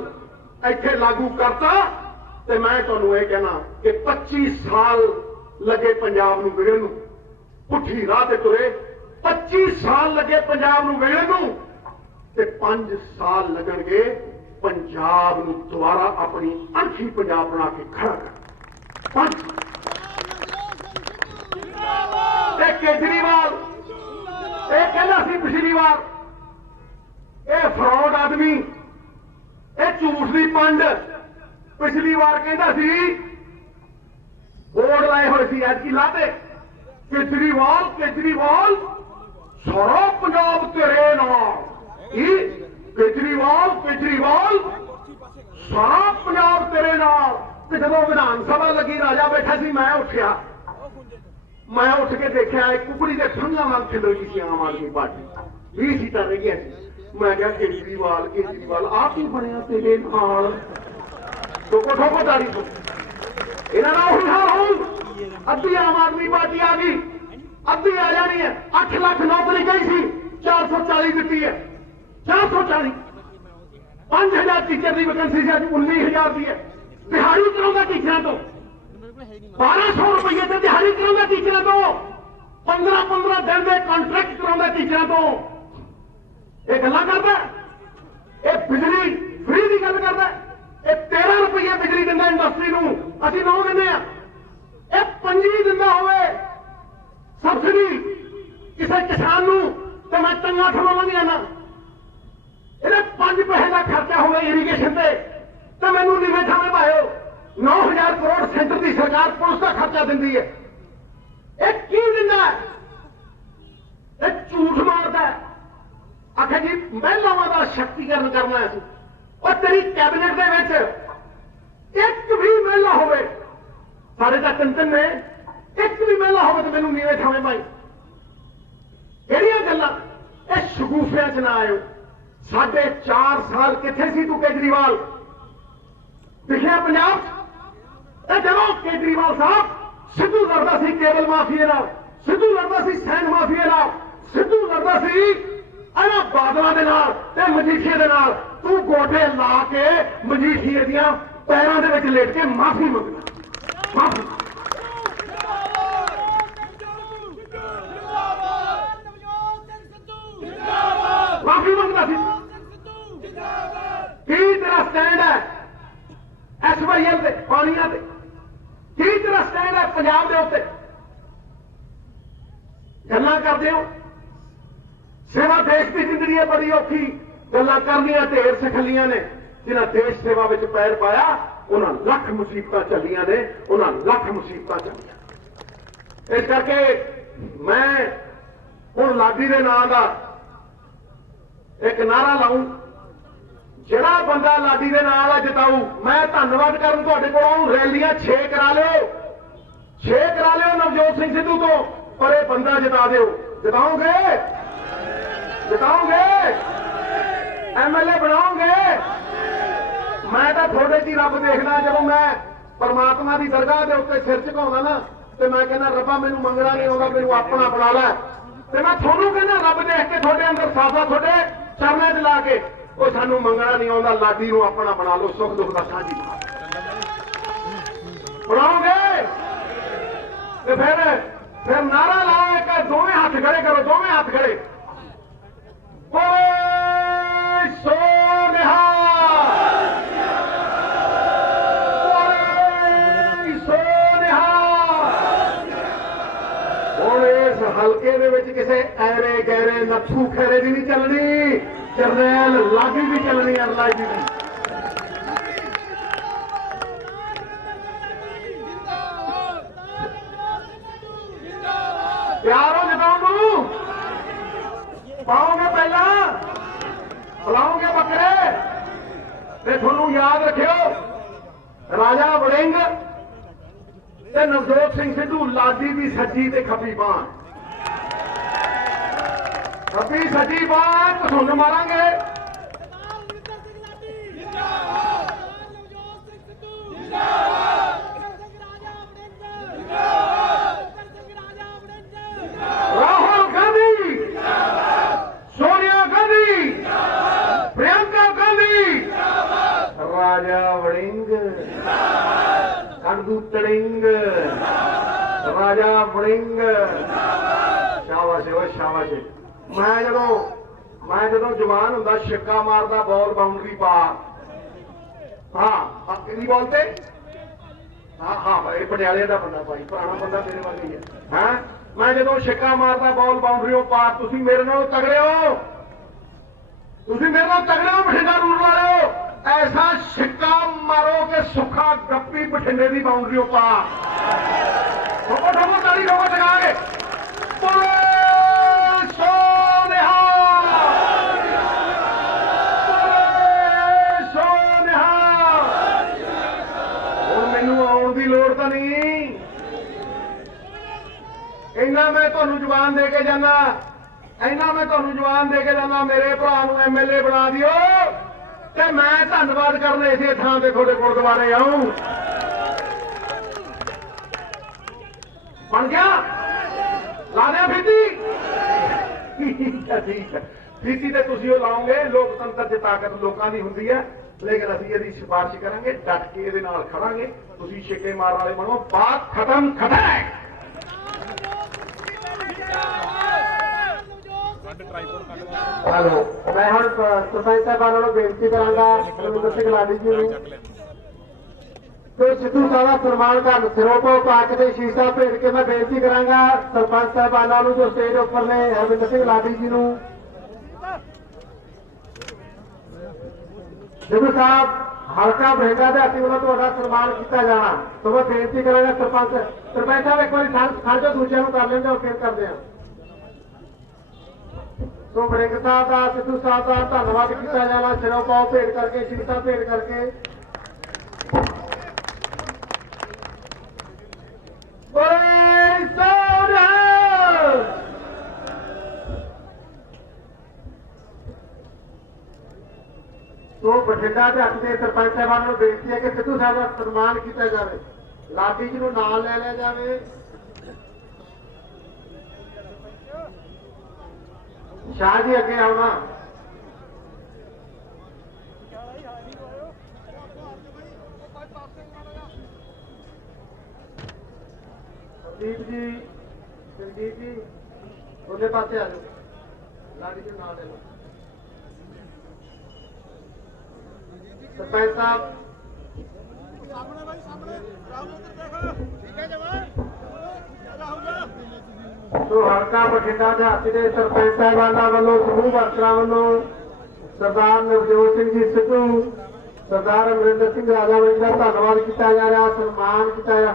इत्थे लागू करता तो मैं तुहानूं ये कहना कि 25 साल लगे पंजाब नूं बिगड़न नूं पुठी राह ते तुरे 25 साल लगे पंजाब नूं वेलण नूं ते 5 साल लगणगे पंजाब नूं दोबारा अपनी अणखी पंजाब बना के खड़ा कर 5 ते केजरीवाल ये कहना सी पिछली बार ये फ्रॉड आदमी ये झूठ दी पंड पिछली बार कहता सी बोर्ड लाए हुए सी ऐतकी लाते केजरीवाल केजरीवाल सारा पंजाब तेरे नाल केजरीवाल केजरीवाल सारा पंजाब तेरे नाल ते जदों विधान सभा लगी राजा बैठा सी मैं उठिया मैं उठ के देखा एक कुकड़ी के ठंगा वांग खिल रही थी आम आदमी पार्टी 20 सीटां रह गई मैं क्या केजरीवाल केजरीवाल आप ही बनया तेरे नाल तो कोठो को तारीफ इन्हां दा उही हाल होऊ अद्धी आम आदमी पार्टी आ गई अद्धी आ जानी है 8 लाख नौकरी गई सी 440 दी है 440 5000 टीचर की वैकेंसी से 19,000 दी है दिहाड़ी कराऊंगा टीचर तो 1200 रुपये से दिहाड़ी कराऊंगा टीचर तो 15-15 दिन के कॉन्ट्रैक्ट कराऊंगा टीचर तो ये गल्लां करदा ये बिजली फ्री की गल करदा ये 13 रुपये बिजली दिंदा इंडस्ट्री नूं असीं 9 दिंदे आ ये 5 दिंदा होवे सबसिडी किसी किसान नूं ते मैं चंगा थल्लों लंघ जाना ਇਹਦੇ 5 पैसे का खर्चा होवे इरीगेशन से तो मैनू नीवे थावे पाओ 9,000 करोड़ सेंटर की सरकार पुलिस का खर्चा दिंदी है ਇਹ ਕੀ ਦਿੰਦਾ ਹੈ ਇਹ ਝੂਠ ਮਾਰਦਾ ਹੈ ਆਖੇ ਜੀ ਮਹਿਲਾਵਾਂ ਦਾ ਸ਼ਕਤੀਕਰਨ ਕਰਨਾ ਹੈ ਉਹ ਤੇਰੀ ਕੈਬਨਿਟ ਦੇ ਵਿੱਚ ਇੱਕ ਵੀ ਮਹਿਲਾ ਹੋਵੇ ਸਾਡੇ ਤਾਂ ਤਿੰਨ ਨੇ ਇੱਕ ਵੀ ਮਹਿਲਾ ਹੋਵੇ ਤਾਂ ਮੈਨੂੰ ਨੀਵੇਂ ਥਾਵੇਂ ਪਾਈ ਕਿਹੜੀਆਂ ਗੱਲਾਂ ਇਹ ਸ਼ਗੂਫਿਆਂ 'ਚ ਨਾ ਆਇਓ 4.5 साल किथे सी तू केजरीवाल पिछले पंजाब चलो केजरीवाल साहब सिद्धू लड़ता सी केबल माफिया नाल सिद्धू लड़ता सी सैन माफिया नाल सिद्धू लड़ता सी इन्हां बादलों दे नाल ते मजीठीए दे नाल तू गोडे ला के मजीठीए दियां पैरां दे विच लेट के माफी मंगदा माफी माफी मंगदा सी की तेरा स्टैंड है SYL ते पानियां ते की तेरा स्टैंड है पंजाब दे उत्ते गल्लां करदे हो सेवा देश की जिंदगी है बड़ी औखी गल्लां करनियां ढेर सखलियां ने जिन्हां देश सेवा विच पैर पाया उन्हां लख मुसीबतां चलियां ने उन्हां लख मुसीबतां चलियां इस करके मैं हुण लाडी दे नां दा एक नारा लाऊं ਜਿਹੜਾ ਬੰਦਾ ਲਾਡੀ ਦੇ ਨਾਲ ਆ ਜਿਤਾਊ ਮੈਂ ਧੰਨਵਾਦ ਕਰਨ ਤੁਹਾਡੇ ਕੋਲੋਂ ਰੈਲੀਆਂ 6 ਕਰਾ ਲਿਓ ਨਵਜੋਤ ਸਿੰਘ ਸਿੱਧੂ ਤੋਂ ਪਰ ਇਹ ਬੰਦਾ ਜਿਤਾ ਦਿਓ ਜਿਤਾਓਗੇ MLA ਬਣਾਓਗੇ ਮੈਂ ਤਾਂ ਤੁਹਾਡੇ 'ਚ ਹੀ ਰੱਬ ਦੇਖਦਾ ਜਦੋਂ ਮੈਂ ਪਰਮਾਤਮਾ ਦੀ ਦਰਗਾਹ ਦੇ ਉੱਤੇ ਸਿਰ ਝੁਕਾਉਂਦਾ ਨਾ ਤੇ ਮੈਂ ਕਹਿੰਦਾ ਰੱਬਾ ਮੈਨੂੰ ਮੰਗਣਾ ਨਹੀਂ ਆਉਂਦਾ ਮੈਨੂੰ ਆਪਣਾ ਬਣਾ ਲੈ ਤੇ ਮੈਂ ਤੁਹਾਨੂੰ ਕਹਿੰਦਾ ਰੱਬ ਦੇਖ ਕੇ ਤੁਹਾਡੇ ਅੰਦਰ ਸਾਫਾ ਤੁਹਾਡੇ ਚਰਨਾਂ 'ਚ ਲਾ ਕੇ ਉਹ ਸਾਨੂੰ ਮੰਗਣਾ ਨਹੀਂ ਆਉਂਦਾ ਲਾਡੀ ਨੂੰ ਆਪਣਾ ਬਣਾ ਲਓ ਸੁੱਖ ਦੁੱਖ ਦਾ ਸਾਂਝੀ ਬਣਾਓਗੇ ਤੇ ਫਿਰ ਨਾਰਾ ਲਾਓ ਇੱਕ ਦੋਵੇਂ ਹੱਥ ਖੜੇ ਕਰੋ ਦੋਵੇਂ ਹੱਥ ਖੜੇ ਓਏ ਸੋਨਿਹਾ ਓਏ ਸੋਨਿਹਾ ਹੁਣ ਇਸ ਹਲਕੇ ਦੇ ਵਿੱਚ ਕਿਸੇ ਐਰੇ ਗੈਰੇ ਨੱਥੂ ਖੈਰੇ ਦੀ ਨਹੀਂ ਚੱਲਣੀ जरनैल लागी भी चलनी है लागी भी प्यार हो जताऊ पाओगे पहला बुलाओगे बकरे ते थोनू याद रखियो राजा वड़िंग ते नवजोत सिंह सिद्धू लागी भी सज्जी ते खब्बी बांह खब्बी सज्जी बात सुन मारांगे राहुल गांधी सोनिया गांधी प्रियंका गांधी राजा वड़िंग कंदू तड़िंग राजा वड़िंग शाबाश मैं जदों जवान हुंदा छक्का मारदा बॉल बाउंड्री पार हाँ किहदी बॉल ते हाँ ये पटियाले का बंदा भाई पुराना बंदा मेरे वाले ही है मैं जदों छक्का मारदा बॉल बाउंड्री पार तुसीं मेरे नाल तगड़े हो बठिंडा रूल वाले ऐसा छक्का मारो कि सुखा गप्पी बठिंडे की बाउंड्री पार ठोको ताली ठोको जगा के इन्ना मैं तुहानू जवान दे के जाना मेरे भरा नू MLA बना दियो ते मैं धन्नवाद करने इसे थां ते थोड़े कोल दोबारे आऊं बन गया ला दिया फीती ठीक है फीती ते तुसीं ओ लाओगे लोकतंत्र च ताकत लोकां दी हुंदी है लेकिन असीं इहदी सिफारिश करांगे डट के इहदे नाल खड़ांगे तुसीं छक्के मारन वाले बनो बात खत्म हेलो मैं हम सरपंच साहबान को बेनती करांगा रविंदर सिंह लाडी जी नूं तो सिद्धू साहब सन्मान कर सिरों को पाक के शीशा भेज के मैं बेनती करांगा सरपंच साहबाना नूं जो स्टेज उपर ने रविंदर सिंह लाडी जी नूं सिद्धू साहब हल्का बठिंडा दे हाथी वालों तुहाडा सन्मान किया जाना तो मैं बेनती करांगा सरपंच साहब एक बार खड़ जाओ दूसरिਆਂ ਨੂੰ कर लेंगे और फिर करते हैं तो बड़िंग साहब का सिद्धू साहब का धन्यवाद किया जाना सिरों पाओ भेंट करके शीशा भेंट करके तो बठिंडा के हक से सरपंच साहबान को बेनती है कि सिद्धू साहब का सन्मान किया जाए लाडी जी को नाल ले लिया जाए शाह जी अगे आना संदीप जी दोनों पासे आ जाओ लाड़ी के नाम ले लो सरपंच साहब तो हल्का बठिंडा के हाथी के सरपंच साहबाना वालों समूह वर्करां वालों सरदार नवजोत सिंह जी सिद्धू सरदार अमरिंदर सिंह राजा वड़ी का धन्यवाद किया जा रहा सम्मान किया जा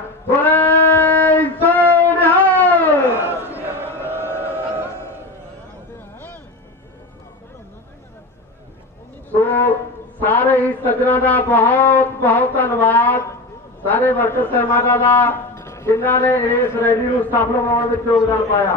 तो सारे ही सज्जना का बहुत बहुत धन्यवाद सारे वर्कर साहबाना का जिन्होंने इस रैली को सफल बनाने में योगदान पाया।